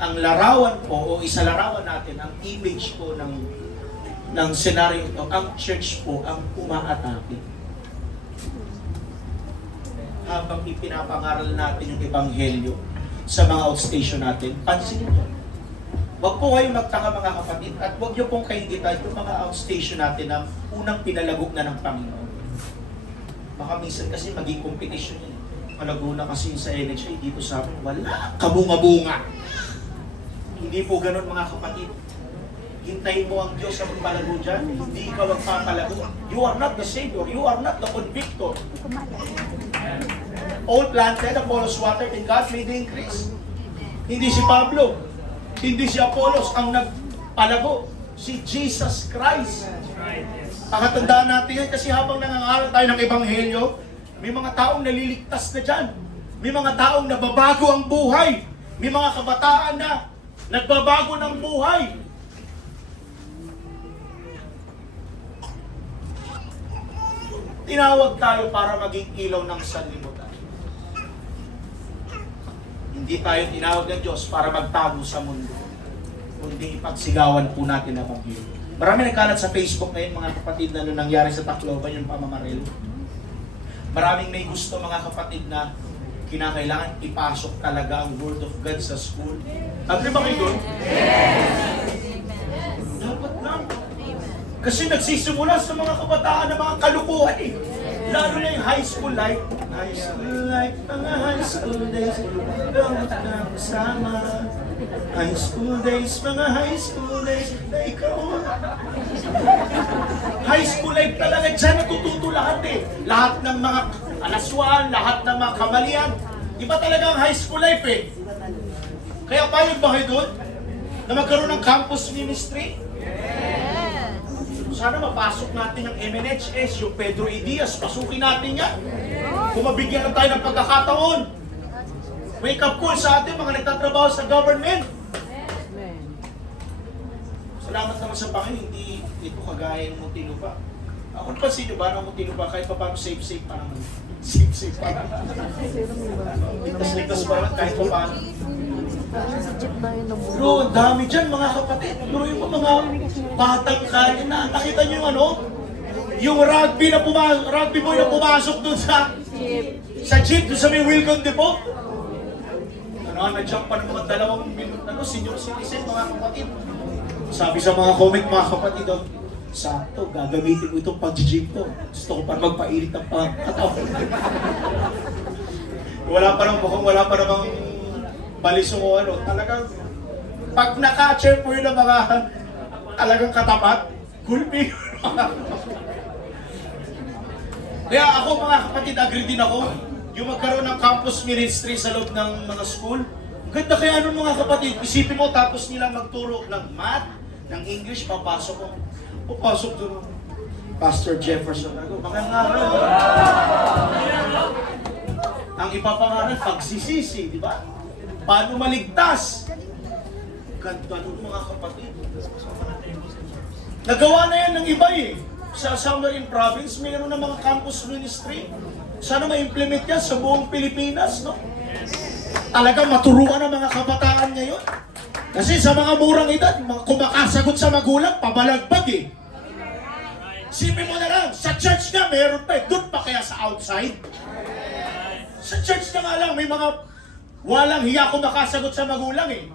Ang larawan po, o isalarawan natin, ang image po ng senaryo ito, ang church po ang umaatake. Habang ipinapangaral natin yung ebanghelyo sa mga outstation natin, pansinin nyo. Huwag po kayong magtaka mga kapatid at huwag niyo pong kainditan yung mga outstation natin na unang pinalagok na ng Panginoon. Baka minsan kasi maging competition yun. Malago na kasi sa NHA dito sa amin, wala kabunga-bunga. Hindi po ganun mga kapatid. Hintayin mo ang Diyos sa pagpalago dyan. Hindi ikaw magpapalago. You are not the Savior. You are not the convictor. All planted, Apollos watered, and God made the increase. Hindi si Pablo. Hindi si Apollos ang nagpalago. Si Jesus Christ. That's right. Yes. Pakatandaan natin yan kasi habang nangangaral tayo ng Ebanghelyo, may mga taong naliligtas na dyan. May mga taong nababago ang buhay. May mga kabataan na nagbabago ng buhay. Tinawag tayo para maging ilaw ng sanlibutan. Hindi tayo tinawag ng Diyos para magtago sa mundo, kundi ipagsigawan po natin ang Panginoon. Marami nagkalat sa Facebook ngayon, mga kapatid, na nung nangyari sa Tacloban, yung pamamaril. Maraming may gusto, mga kapatid, na kinakailangan ipasok talaga ang Word of God sa school. Agree ba kayo doon? Dapat lang. Kasi nagsisimula sa mga kabataan na mga kalukuhan eh. Lalo na yung high school life. High school life, mga high school days, bawat na kasama. High school days, mga high school days, na ikaw. High school life talaga, dyan natututo lahat eh. Lahat ng mga alaswan, lahat ng mga kamalian. Iba talaga ang high school life eh. Kaya payag ba kayo doon? Na magkaroon ng campus ministry? Sana mapasok natin yung MNHS, yung Pedro E. Diaz, pasukin natin yan. Kung mabigyan lang tayo ng pagkakataon. Wake up call sa atin, mga nagtatrabaho sa government. Salamat naman sa Panginoon, hindi ito kagaya ng Muntinlupa. Ako napansin nyo ba ng Muntinlupa, kahit pa paano safe pa naman. Safe pa naman. Ligtas pa naman kahit pa paano. Pero ang dami dyan mga kapatid. Pero yung mga batang kaya na, nakita nyo yung ano? Yung rugby boy na pumasok dun sa jeep, dun sa may Wilcon Depot. Na-jump pa ng mga 2 minuto, senior citizen mga kapatid. Sabi sa mga comment mga kapatid, sakto, gagamitin mo itong pag-jeep ko. Gusto ko para magpailit ng pangkataon. Wala pa namang balisong o ano. Talagang, pag naka-chair po yun ng mga talagang katapat, gulpi. Kaya ako mga kapatid, agree din ako. Yung magkaroon ng campus ministry sa loob ng mga school. Ganda kaya nun mga kapatid, isipin mo tapos nilang magturo ng math, ng English, papasok doon. Pastor Jefferson ako, mga ngaral. Ang ipapangaral, pagsisisi, di ba? Paano maligtas? Ganda nun mga kapatid. Nagawa na yan ng iba eh. Sa Summerin Province, mayroon na mga campus ministry. Sana ma-implement yan sa buong Pilipinas, no? Talagang maturuan ang mga kabataan ngayon. Kasi sa mga murang edad, mga kumakasagot sa magulang, pabalagbag eh. Sipin mo na lang, sa church na meron pa eh. Doon pa kaya sa outside? Sa church na nga lang, may mga walang hiya kumakasagot sa magulang eh.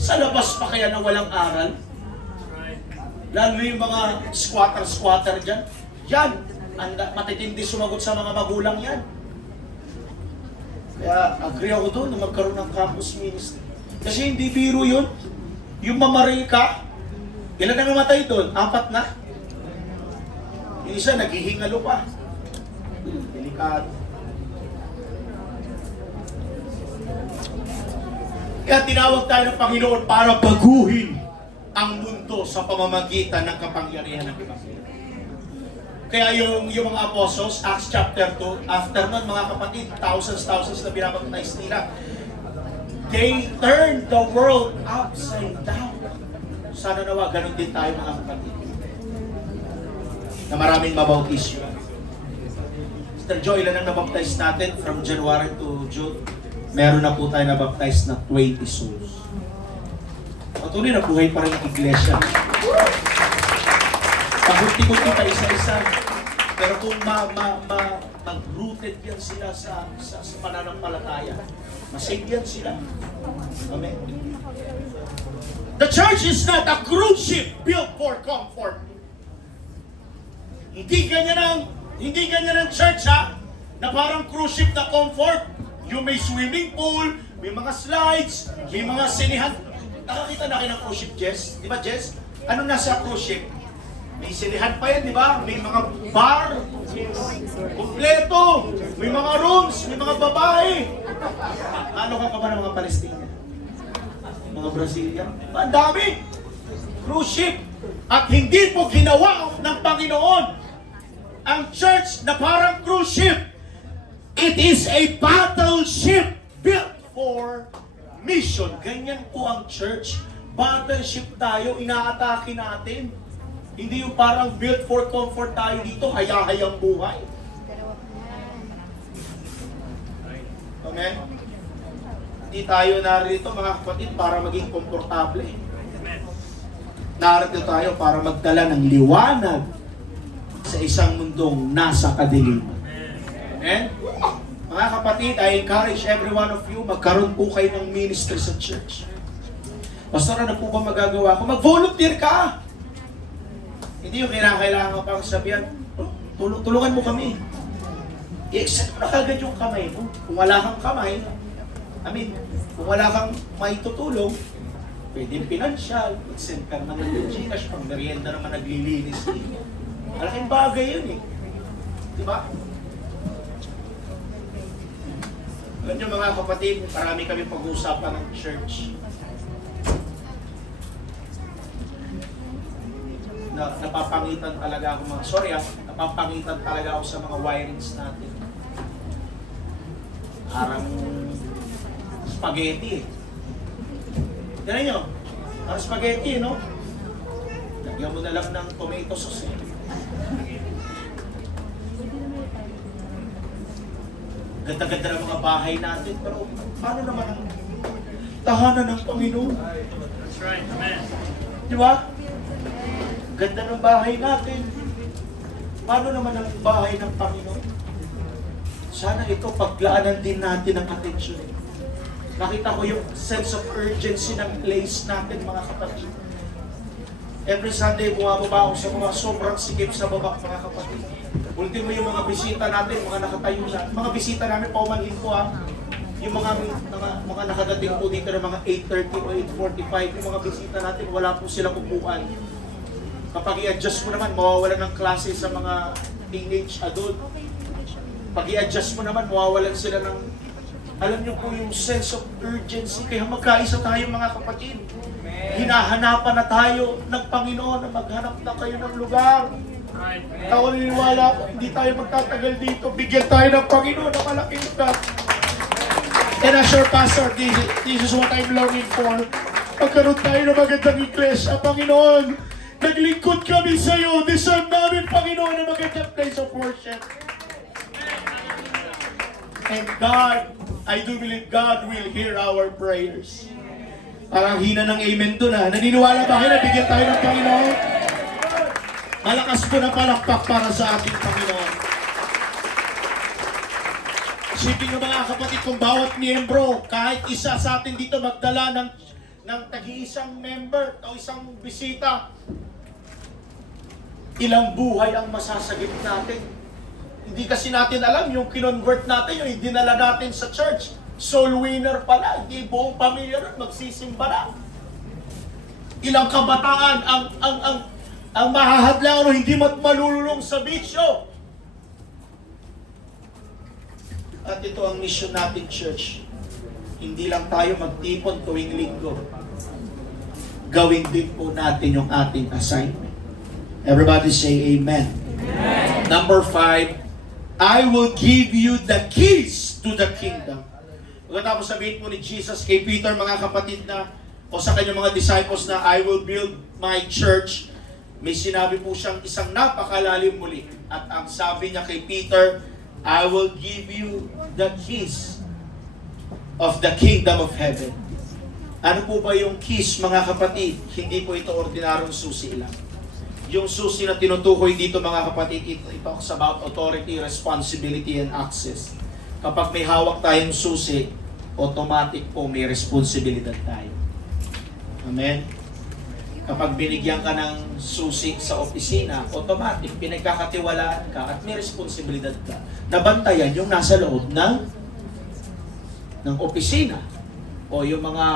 Sa labas pa kaya na walang aral? Lalo yung mga squatter dyan. Yan, matitindi sumagot sa mga magulang yan. Kaya agree ako doon na magkaroon ng campus ministry. Kasi hindi biro yun. Yung mamaril ka, ilan na namatay doon? 4 na? Yung isa, naghihingalo pa. Delikado. Kaya tinawag tayo ng Panginoon para baguhin ang mundo sa pamamagitan ng kapangyarihan ng Ebanghelyo. Kaya yung mga apostles, Acts chapter 2, after nun mga kapatid, thousands na binabaptize nila. They turned the world upside down. Sana nawa, ganun din tayo mga kapatid. Na maraming mabautisyo. Mr. Joe, ilan ang nabaptize natin from January to June? Meron na po tayo nabaptize na 20 souls. Patuloy na buhay pa rin ang iglesia. Pagunti-kunti pa isa-isa. Pero kung mag-rooted yan sila sa pananampalataya. Masave yan sila. Amen. The church is not a cruise ship built for comfort. Hindi ganyan ang church ha, na parang cruise ship na comfort. Yung may swimming pool, may mga slides, may mga sinihan. Nakakita na kayo ng cruise ship, Jess? Di ba, Jess? Ano nasa cruise ship? May sinihan pa yan, di ba? May mga bar, kompleto, may mga rooms, may mga babae. Ano ka pa ba ng mga Palestina? Mga Brazilian? Ang dami! Cruise ship! At hindi po ginawa ng Panginoon ang church na parang cruise ship. It is a battleship built for mission. Ganyan po ang church. Battleship tayo, inaatake natin. Hindi yung parang built for comfort tayo dito, hayahayang buhay. Amen? Hindi tayo narito mga kapatid para maging komportable. Narito tayo para magdala ng liwanag sa isang mundong nasa kadiliman. Amen? Mga kapatid, I encourage every one of you, magkaroon po kayo ng ministry sa church. Pastor, ano po ba magagawa ko? Mag-volunteer ka! Hindi yung kailangan pang sabihan, tulungan mo kami. I-accept mo na kagad yung kamay mo. Kung wala kang kamay, kung wala kang may tutulong, pwedeng pinansyal, mag-send ka naman ng Gcash, pang merienda naman naglilinis. Malaking bagay yun eh. Diba? Alam niyo mga kapatid, marami kami pag-uusapan ng church. Napapangitan talaga ako napapangitan talaga ako sa mga wirings natin. Parang spaghetti eh. Tignan nyo, parang spaghetti no? Lagyan mo na lang ng tomato sauce eh. Ganda-ganda ng mga bahay natin, pero paano naman ang tahanan ng Panginoon? That's right. Amen. Di ba? Ganda ng bahay natin. Paano naman ang bahay ng Panginoon? Sana ito paglaanan din natin ang atensyon. Nakita ko yung sense of urgency ng place natin, mga kapatid. Every Sunday, bumababa ako sa mga sobrang sikip sa baba, mga kapatid. Ultimo yung mga bisita natin, mga nakatayo na. Mga bisita namin, paumanhin ko ha. Yung mga nakadating po dito ng mga 8:30 o 8:45, yung mga bisita natin, wala po silang upuan. Kapag i-adjust mo naman, mawawalan ng klase sa mga teenage adult. Pag i-adjust mo naman, mawawalan sila ng, alam niyo po yung sense of urgency. Kaya magkaisa tayo mga kapatid. Hinahanapan na tayo ng Panginoon na maghanap na kayo ng lugar. Right. Ako naniniwala ko, hindi tayo magtatagal dito. Bigyan tayo ng Panginoon ng malaking lugar. And as your pastor, this is what I'm longing for. Pagkaroon tayo ng magandang iglesia, Panginoon, naglingkod kami sa iyo. Deserve namin, Panginoon, ng magandang place of worship. And God, I do believe God will hear our prayers. Parang hina ng amen to na. Naniniwala ba kayo na bigyan tayo ng Panginoon? Malakas po na palakpak para sa ating Panginoon. Isipin nyo mga kapatid, kung bawat miyembro, kahit isa sa atin dito magdala ng tag-iisang member o isang bisita, ilang buhay ang masasagip natin. Hindi kasi natin alam yung kinonvert natin, yung dinala natin sa church. Soul winner pala, hindi buong pamilya rin magsisimba na. Ilang kabataan ang mahahadlang o hindi malululong sa bisyo. At ito ang mission natin, church. Hindi lang tayo magtipon tuwing linggo. Gawin din po natin yung ating assignment. Everybody say amen. Amen. Number 5, I will give you the keys to the kingdom. Pagkatapos sabihin po ni Jesus kay Peter, mga kapatid na, o sa kanyang mga disciples na, I will build my church, may sinabi po siyang isang napakalalim muli. At ang sabi niya kay Peter, I will give you the keys of the kingdom of heaven. Ano po ba yung keys, mga kapatid? Hindi po ito ordinaryong susi lang. Yung susi na tinutukoy dito mga kapatid, it talks about authority, responsibility, and access. Kapag may hawak tayong susi, automatic po may responsibilidad tayo. Amen? Kapag binigyan ka ng susi sa opisina, automatic, pinagkakatiwalaan ka at may responsibilidad ka. Nabantayan yung nasa loob ng opisina o yung mga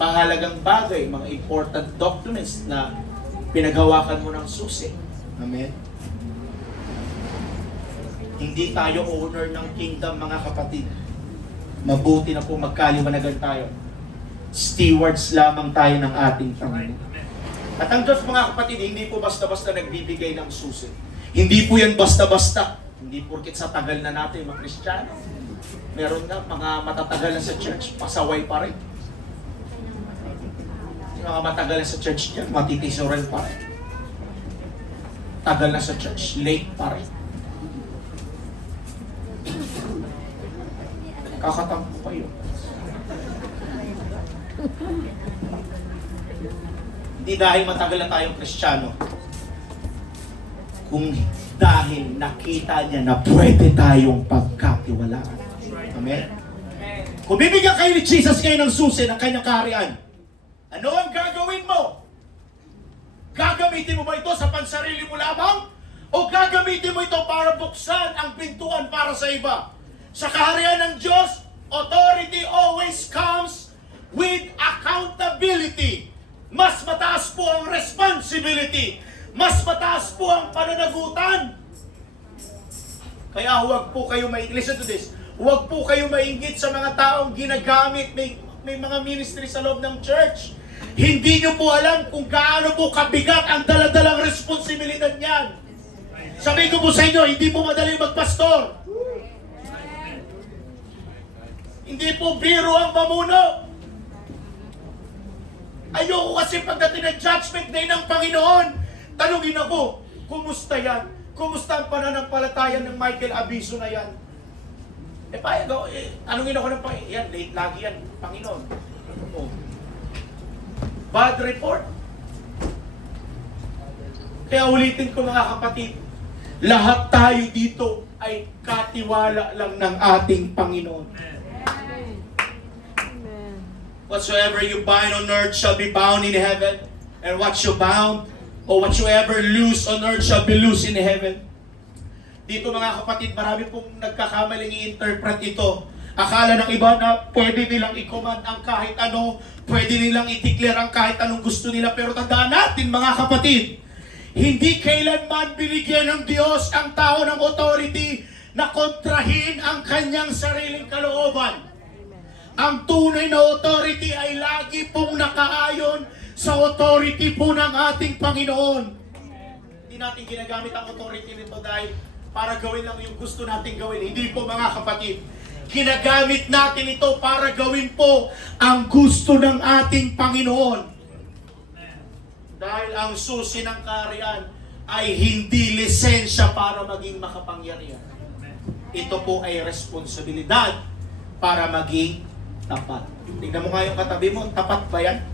mahalagang bagay, mga important documents na pinaghawakan mo ng susi. Amen? Hindi tayo owner ng kingdom, mga kapatid. Mabuti na po magkaliwanagan tayo. Stewards lamang tayo ng ating Panginoon. At ang Diyos, mga kapatid, hindi po basta-basta nagbibigay ng susi. Hindi po yan basta-basta. Hindi porket sa tagal na natin mga Kristiyano. Meron nga mga matatagal na sa church, pasaway pa rin. Mga matagal na sa church niya, matitisuran pa rin. Tagal na sa church, late pa rin. Kakatampo pa yun. Hindi dahil matagal na tayong Kristiyano, kung dahil nakita niya na pwede tayong pagkatiwalaan. Amen? Kung bibigyan kayo ni Jesus kayo ng susi ng kanyang kaharian, ano ang gagawin mo? Gagamitin mo ba ito sa pansarili mo lamang? O gagamitin mo ito para buksan ang pintuan para sa iba? Sa kaharian ng Diyos, authority always comes with accountability. Mas mataas po ang responsibility. Mas mataas po ang pananagutan. Kaya huwag po kayo listen to this, huwag po kayo mainggit sa mga taong ginagamit, may mga ministry sa loob ng church. Hindi nyo po alam kung gaano po kabigat ang daladalang responsibilidad niyan. Sabi ko po sa inyo, hindi po madali magpastor. Hindi po biro ang mamuno. Ayoko kasi pagdating ng judgment day ng Panginoon, tanungin ako, kumusta yan? Kumusta ang pananampalataya ng Michael Abiso na yan? Payag ako, tanungin ako ng Panginoon, yan, late lagi yan, Panginoon. Oh. Bad report. Kaya ulitin ko mga kapatid, lahat tayo dito ay katiwala lang ng ating Panginoon. Whatsoever you bind on earth shall be bound in heaven, and what you bound or whatsoever loose on earth shall be loose in heaven. Dito mga kapatid, marami pong nagkakamaling i-interpret ito. Akala ng iba na pwede nilang i-command ang kahit ano, pwede nilang i-declare ang kahit anong gusto nila. Pero tandaan natin mga kapatid, hindi kailanman binigyan ng Diyos ang tao ng authority na kontrahin ang kanyang sariling kalooban. Ang tunay na authority ay lagi pong nakaayon sa authority po ng ating Panginoon. Hindi natin ginagamit ang authority nito dahil para gawin lang yung gusto natin gawin. Hindi po mga kapatid. Ginagamit natin ito para gawin po ang gusto ng ating Panginoon. Dahil ang susi ng kaharian ay hindi lisensya para maging makapangyarihan. Ito po ay responsibilidad para maging tapat. Tingnan mo nga yung katabi mo, tapat ba yan?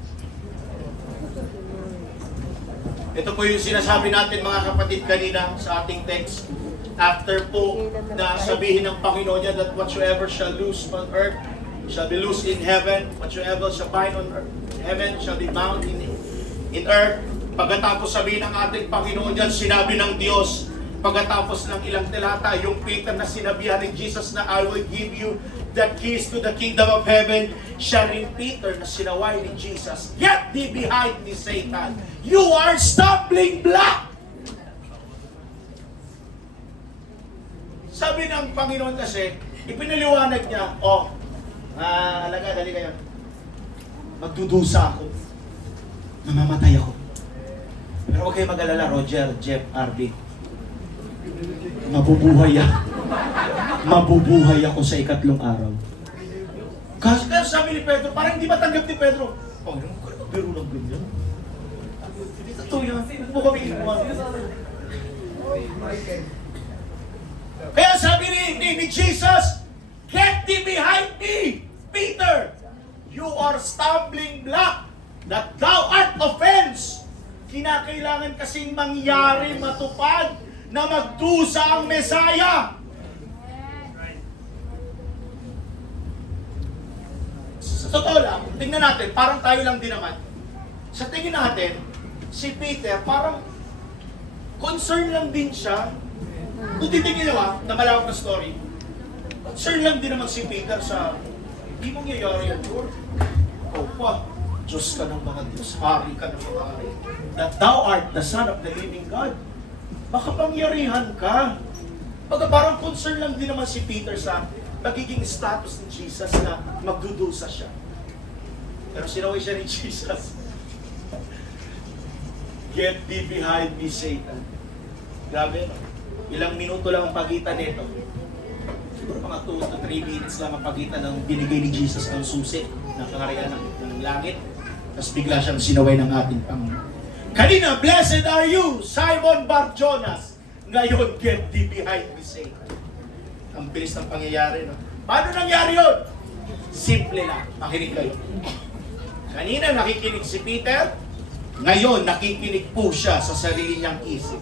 Ito po yung sinasabi natin mga kapatid kanina sa ating text. After po na sabihin ng Panginoon niya that whatsoever shall loose on earth shall be loose in heaven, whatsoever shall bind on earth, heaven shall be bound in earth. Pagkatapos sabihin ng ating Panginoon niyan, sinabi ng Diyos, pagkatapos ng ilang talata, yung Peter na sinabihan ni Jesus na I will give you the keys to the kingdom of heaven, siya rin Peter na sinaway ni Jesus, get thee behind me, Satan. You are stumbling block. Sabi ng Panginoon kasi, ipinaliwanag niya, alaga, dali kayo. Magdudusa ako. Mamamatay ako. Pero huwag kayo mag-alala, Roger, Jeff, RB. Mabubuhay ako sa ikatlong araw. Kasi sabi ni Pedro, parang hindi matanggap ni Pedro. Panginoon, kaya magbiro ng ganyan. Ito yan, mo kami inuwan. Kaya sabi ni Jesus, get thee behind me, Peter. You are stumbling block, that thou art offense. Kinakailangan kasing mangyari, matupad, na magdusa ang Mesaya. Right. Sa totoo lang, tingnan natin, parang tayo lang din naman. Sa tingin natin, si Peter, parang concern lang din siya. Kung titignan nyo na malawak na story, concern lang din naman si Peter sa, hindi mong yayari yan, Lord. Ikaw pa, Diyos ka ng mga Diyos, hari ka ng mga hari. That thou art the Son of the living God. Baka pangyarihan ka. Pagka parang concern lang din naman si Peter sa magiging status ni Jesus na magdudusa siya. Pero sinaway siya ni Jesus. Get thee behind me, Satan. Grabe, no? Ilang minuto lang ang pagitan nito. Siguro mga 2 to 3 minutes lang ang pagitan ng binigay ni Jesus ang susi ng kaharian ng langit. Tapos bigla siyang sinaway ng ating Panginoon. Kanina, blessed are you, Simon Bar-Jonas. Ngayon, get thee behind me, Satan. Ang bilis ng pangyayari, no? Paano nangyari yun? Simple lang. Makinig kayo. Kanina nakikinig si Peter, ngayon nakikinig po siya sa sarili niyang isip.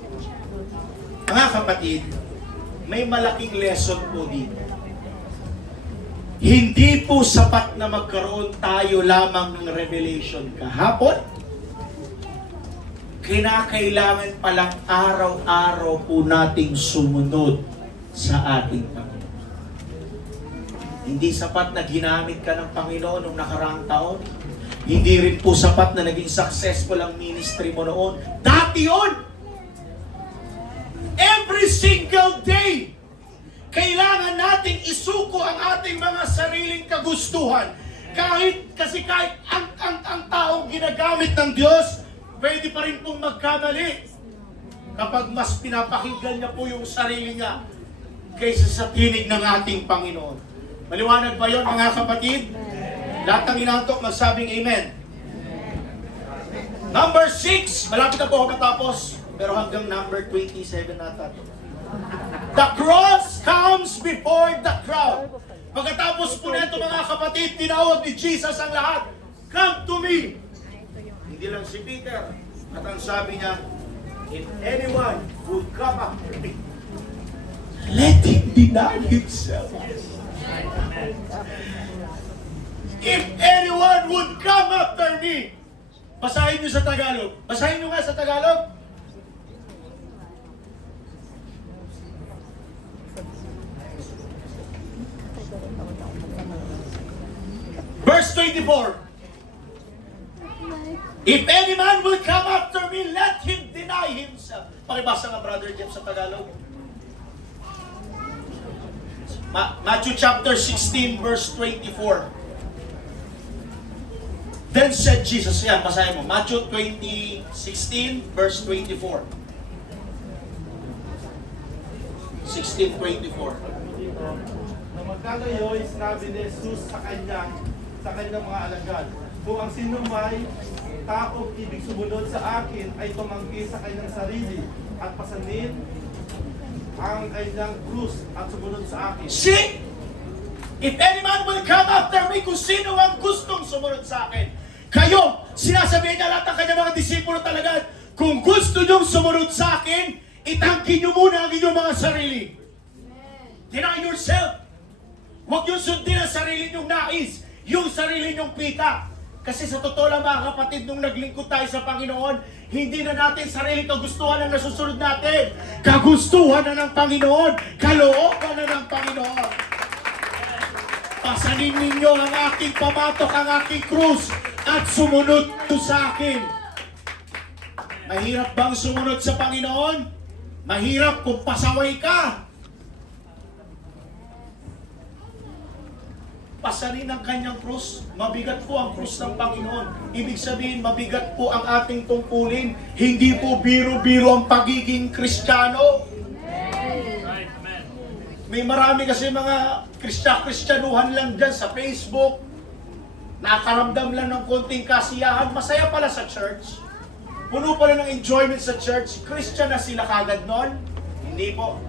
Mga kapatid, may malaking lesson po dito. Hindi po sapat na magkaroon tayo lamang ng revelation kahapon. Kinakailangan palang araw-araw po nating sumunod sa ating Panginoon. Hindi sapat na ginamit ka ng Panginoon noong nakaraang taon. Hindi rin po sapat na naging successful ang ministry mo noon. Dati yun! Every single day, kailangan nating isuko ang ating mga sariling kagustuhan. Kahit ang taong ginagamit ng Diyos, pwede pa rin pong magkamali kapag mas pinapakinggan niya po yung sarili niya kaysa sa tinig ng ating Panginoon. Maliwanag ba yun, mga kapatid? Lahat ng inantok magsabing amen. Number 6, malapit na po ako matapos, pero hanggang number 27 nata. The cross comes before the crowd. Pagkatapos po nito, mga kapatid, tinawag ni Jesus ang lahat. Come to me. Hindi lang si Peter. At ang sabi niya, if anyone would come after me, let him deny himself. Amen. If anyone would come after me. Basahin niyo sa Tagalog. Basahin niyo nga sa Tagalog. Verse 24. If any man will come after me, let him deny himself. Pakibasa nga, Brother Jeff, sa Tagalog. Matthew chapter 16, verse 24. Then said Jesus, yan, basahin mo. Matthew 16, verse 24. 16:24. Na magkagayoy, sinabi ni Jesus sa kanyang mga alagad, kung ang sino may taong ibig sumunod sa akin ay tumanggi sa kanyang sarili at pasanin ang kanyang krus at sumunod sa akin. See? If any man will come after me, kung sino ang gustong sumunod sa akin. Kayo, sinasabihin niya lahat ng kanyang mga disipulo talaga, kung gusto niyong sumunod sa akin, itangkin niyo muna ang inyong mga sarili. Deny yourself. Huwag niyo sundin ang sarili niyong nais, yung sarili niyong pita. Kasi sa totoo lang, mga kapatid, nung naglingkod tayo sa Panginoon, hindi na natin sarili kagustuhan ang nasusunod natin. Kagustuhan na ng Panginoon, kalooban na ng Panginoon. Pasanin ninyo ang aking pamatok, ang aking krus, at sumunod to sa akin. Mahirap bang sumunod sa Panginoon? Mahirap kung pasaway ka. Pasanin ang kanyang krus. Mabigat po ang krus ng Panginoon. Ibig sabihin, mabigat po ang ating tungkulin. Hindi po biro-biro ang pagiging Kristiyano. Right. Amen. May marami kasi mga Kristyanuhan lang dyan sa Facebook. Nakaramdam lang ng konting kasiyahan. Masaya pala sa church. Puno pala ng enjoyment sa church. Christian na sila kagad nun? Hindi po.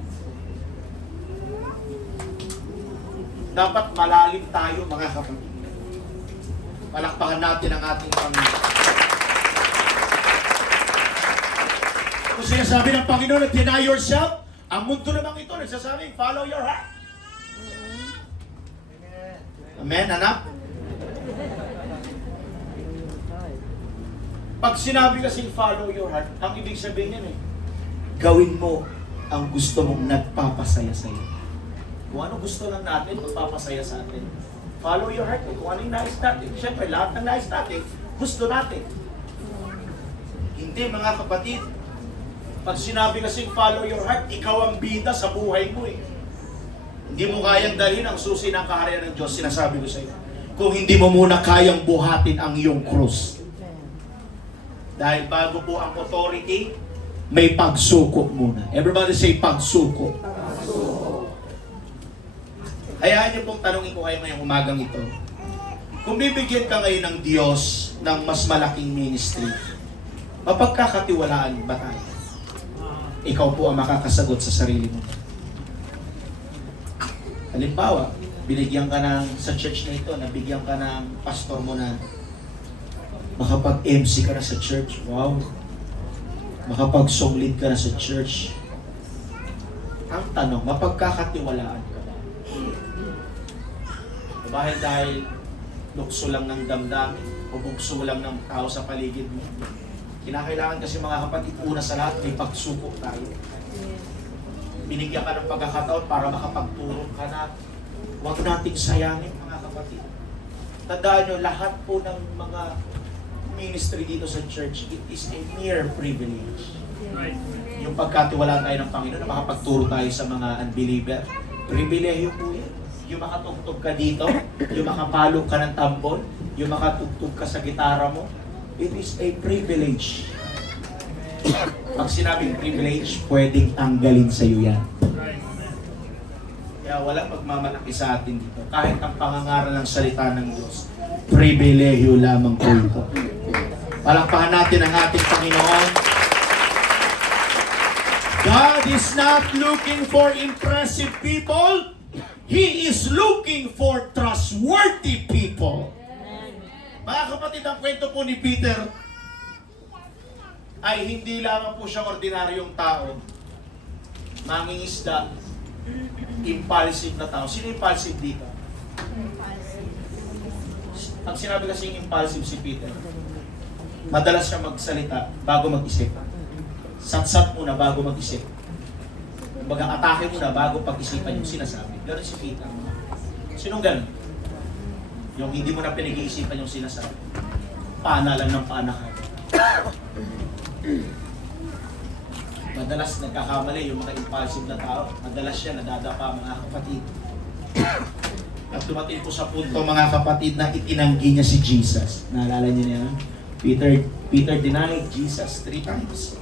Dapat malalim tayo, mga kapatid. Palakpakan natin ang ating Panginoon. Kung sinasabi ng Panginoon na deny yourself, ang mundo namang ito nagsasabing, follow your heart. Amen, anak? Pag sinabi kasing follow your heart, ang ibig sabihin yan gawin mo ang gusto mong nagpapasaya sa iyo. Kung ano gusto lang natin, magpapasaya sa atin. Follow your heart. Kung ano yung nais natin. Siyempre, lahat ng nais natin, gusto natin. Hindi, mga kapatid. Pag sinabi kasing follow your heart, ikaw ang bida sa buhay mo Hindi mo kayang dalhin ang susi ng kaharian ng Diyos, sinasabi ko sa iyo. Kung hindi mo muna kayang buhatin ang iyong krus. Dahil bago po ang authority, may pagsuko muna. Everybody say pagsuko. Hayaan niyo pong tanungin ko kayo ngayong umagang ito. Kung bibigyan ka ngayon ng Diyos ng mas malaking ministry, mapagkakatiwalaan ba tayo? Ikaw po ang makakasagot sa sarili mo. Halimbawa, binigyan ka sa church na ito, nabigyan ka ng pastor mo na makapag-MC ka na sa church. Wow! Makapag-song lead ka na sa church. Ang tanong, mapagkakatiwalaan ka ba? Dahil lukso lang ng damdamin o bugso lang ng tao sa paligid mo. Kinakailangan kasi mga kapatid, una sa lahat, may pagsuko tayo. Binigyan ka ng pagkakataon para makapagturo ka na huwag nating sayangin, mga kapatid. Tandaan nyo, lahat po ng mga ministry dito sa church, it is a mere privilege. Right. Yung pagkatiwalaan tayo ng Panginoon na makapagturo tayo sa mga unbeliever, pribilehiyo po yan. Yung makatugtog ka dito, yung makapalo ka ng tambol, yung makatugtog ka sa gitara mo, it is a privilege. Pag sinabing privilege, pwedeng tanggalin sa iyo yan. Right. Amen. Kaya walang magmamalaki sa atin dito. Kahit ang pangangaral ng salita ng Diyos, pribilehiyo lamang po ito. Palakpakan natin ang ating Panginoon. God is not looking for impressive people. He is looking for trustworthy people. Mga kapatid, ang kwento po ni Peter ay hindi lamang po siya ordinaryong tao. Mangingisda, impulsive na tao. Sino impulsive dito? Pag sinabi kasing impulsive si Peter, madalas siya magsalita bago mag-isip. Satsat muna bago mag-isip. Kumbaga, atake muna bago pag-isipan yung sinasabi. Ganun si Peter. Sinong ganun? Yung hindi mo na pinag-iisipan yung sinasabi. Pana lang ng pana ka. Madalas nagkakamali yung mga impulsive na tao. Madalas siya nadadapa, mga kapatid. At dumating po sa punto, mga kapatid, na itinanggi niya si Jesus. Naalala niyo niya? Peter denied Jesus 3 times.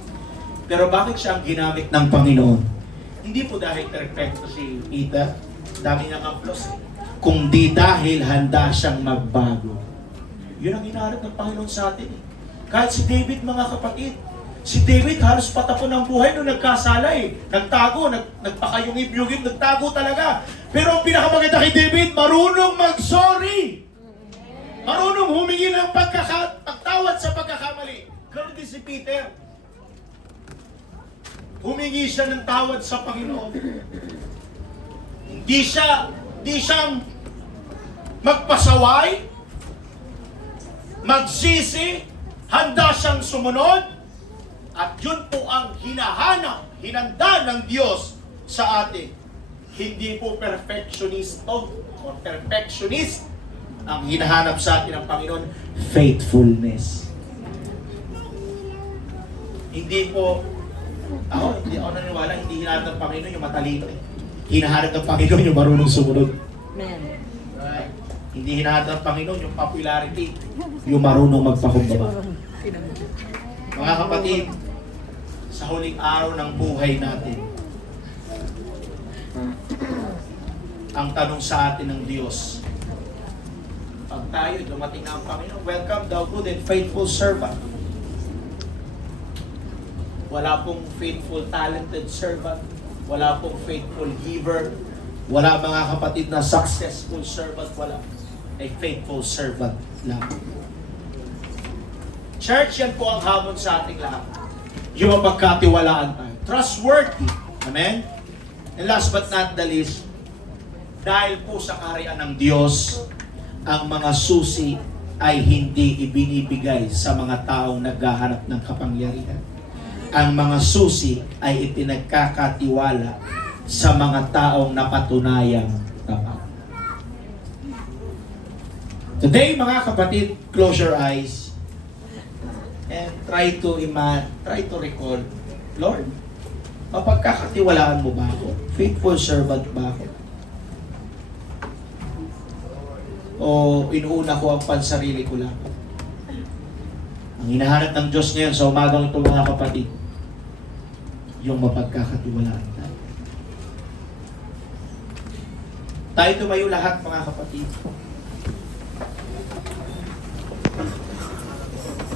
Pero bakit siya ang ginamit ng Panginoon? Hindi po dahil perfecto si Peter, dami niyang aplos, kundi dahil handa siyang magbago. Yun ang hinahanap ng Panginoon sa atin. Kahit si David, mga kapatid, si David halos patapon ng buhay nung nagkasala Nagtago, nagpakayungib-yungib, nagtago talaga. Pero ang pinakamaganda kay David, marunong mag-sorry. Marunong humingi ng pagtawad sa pagkakamali. Ganun din si Peter. Humingi siya ng tawad sa Panginoon. Hindi siyang magpasaway, magsisi, handa siyang sumunod, at yun po ang hinanda ng Diyos sa atin. Hindi po perfectionist ang hinahanap sa atin ng Panginoon, faithfulness. Hindi hindi ako naniniwala, hindi hinahanap ng Panginoon yung matalino Hinahanap ng Panginoon yung marunong sumunod. Amen. Right? Hindi hinahanap ng Panginoon yung popularity, yung marunong magpakumbaba. Mga kapatid, sa huling araw ng buhay natin, ang tanong sa atin ng Diyos, pag tayo dumating na ang Panginoon, welcome thou good and faithful servant. Wala pong faithful, talented servant. Wala pong faithful giver. Wala, mga kapatid, na successful servant. Wala. A faithful servant lang. Church, yan po ang hamon sa ating lahat. Yung mapagkatiwalaan tayo. Trustworthy. Amen? And last but not the least, dahil po sa kaharian ng Diyos, ang mga susi ay hindi ibinibigay sa mga taong naghahanap ng kapangyarihan. Ang mga susi ay ipinagkakatiwala sa mga taong napatunayang tapat. Today, mga kapatid, close your eyes and try to recall, Lord, mapagkakatiwalaan mo ba ako? Faithful servant ba ako? O inuuna ko ang pansarili ko lang? Ang hinahanap ng Diyos ngayon sa umagang ito, mga kapatid, yung mapagkakatiwalaan tayo. Tayo tumayo lahat, mga kapatid.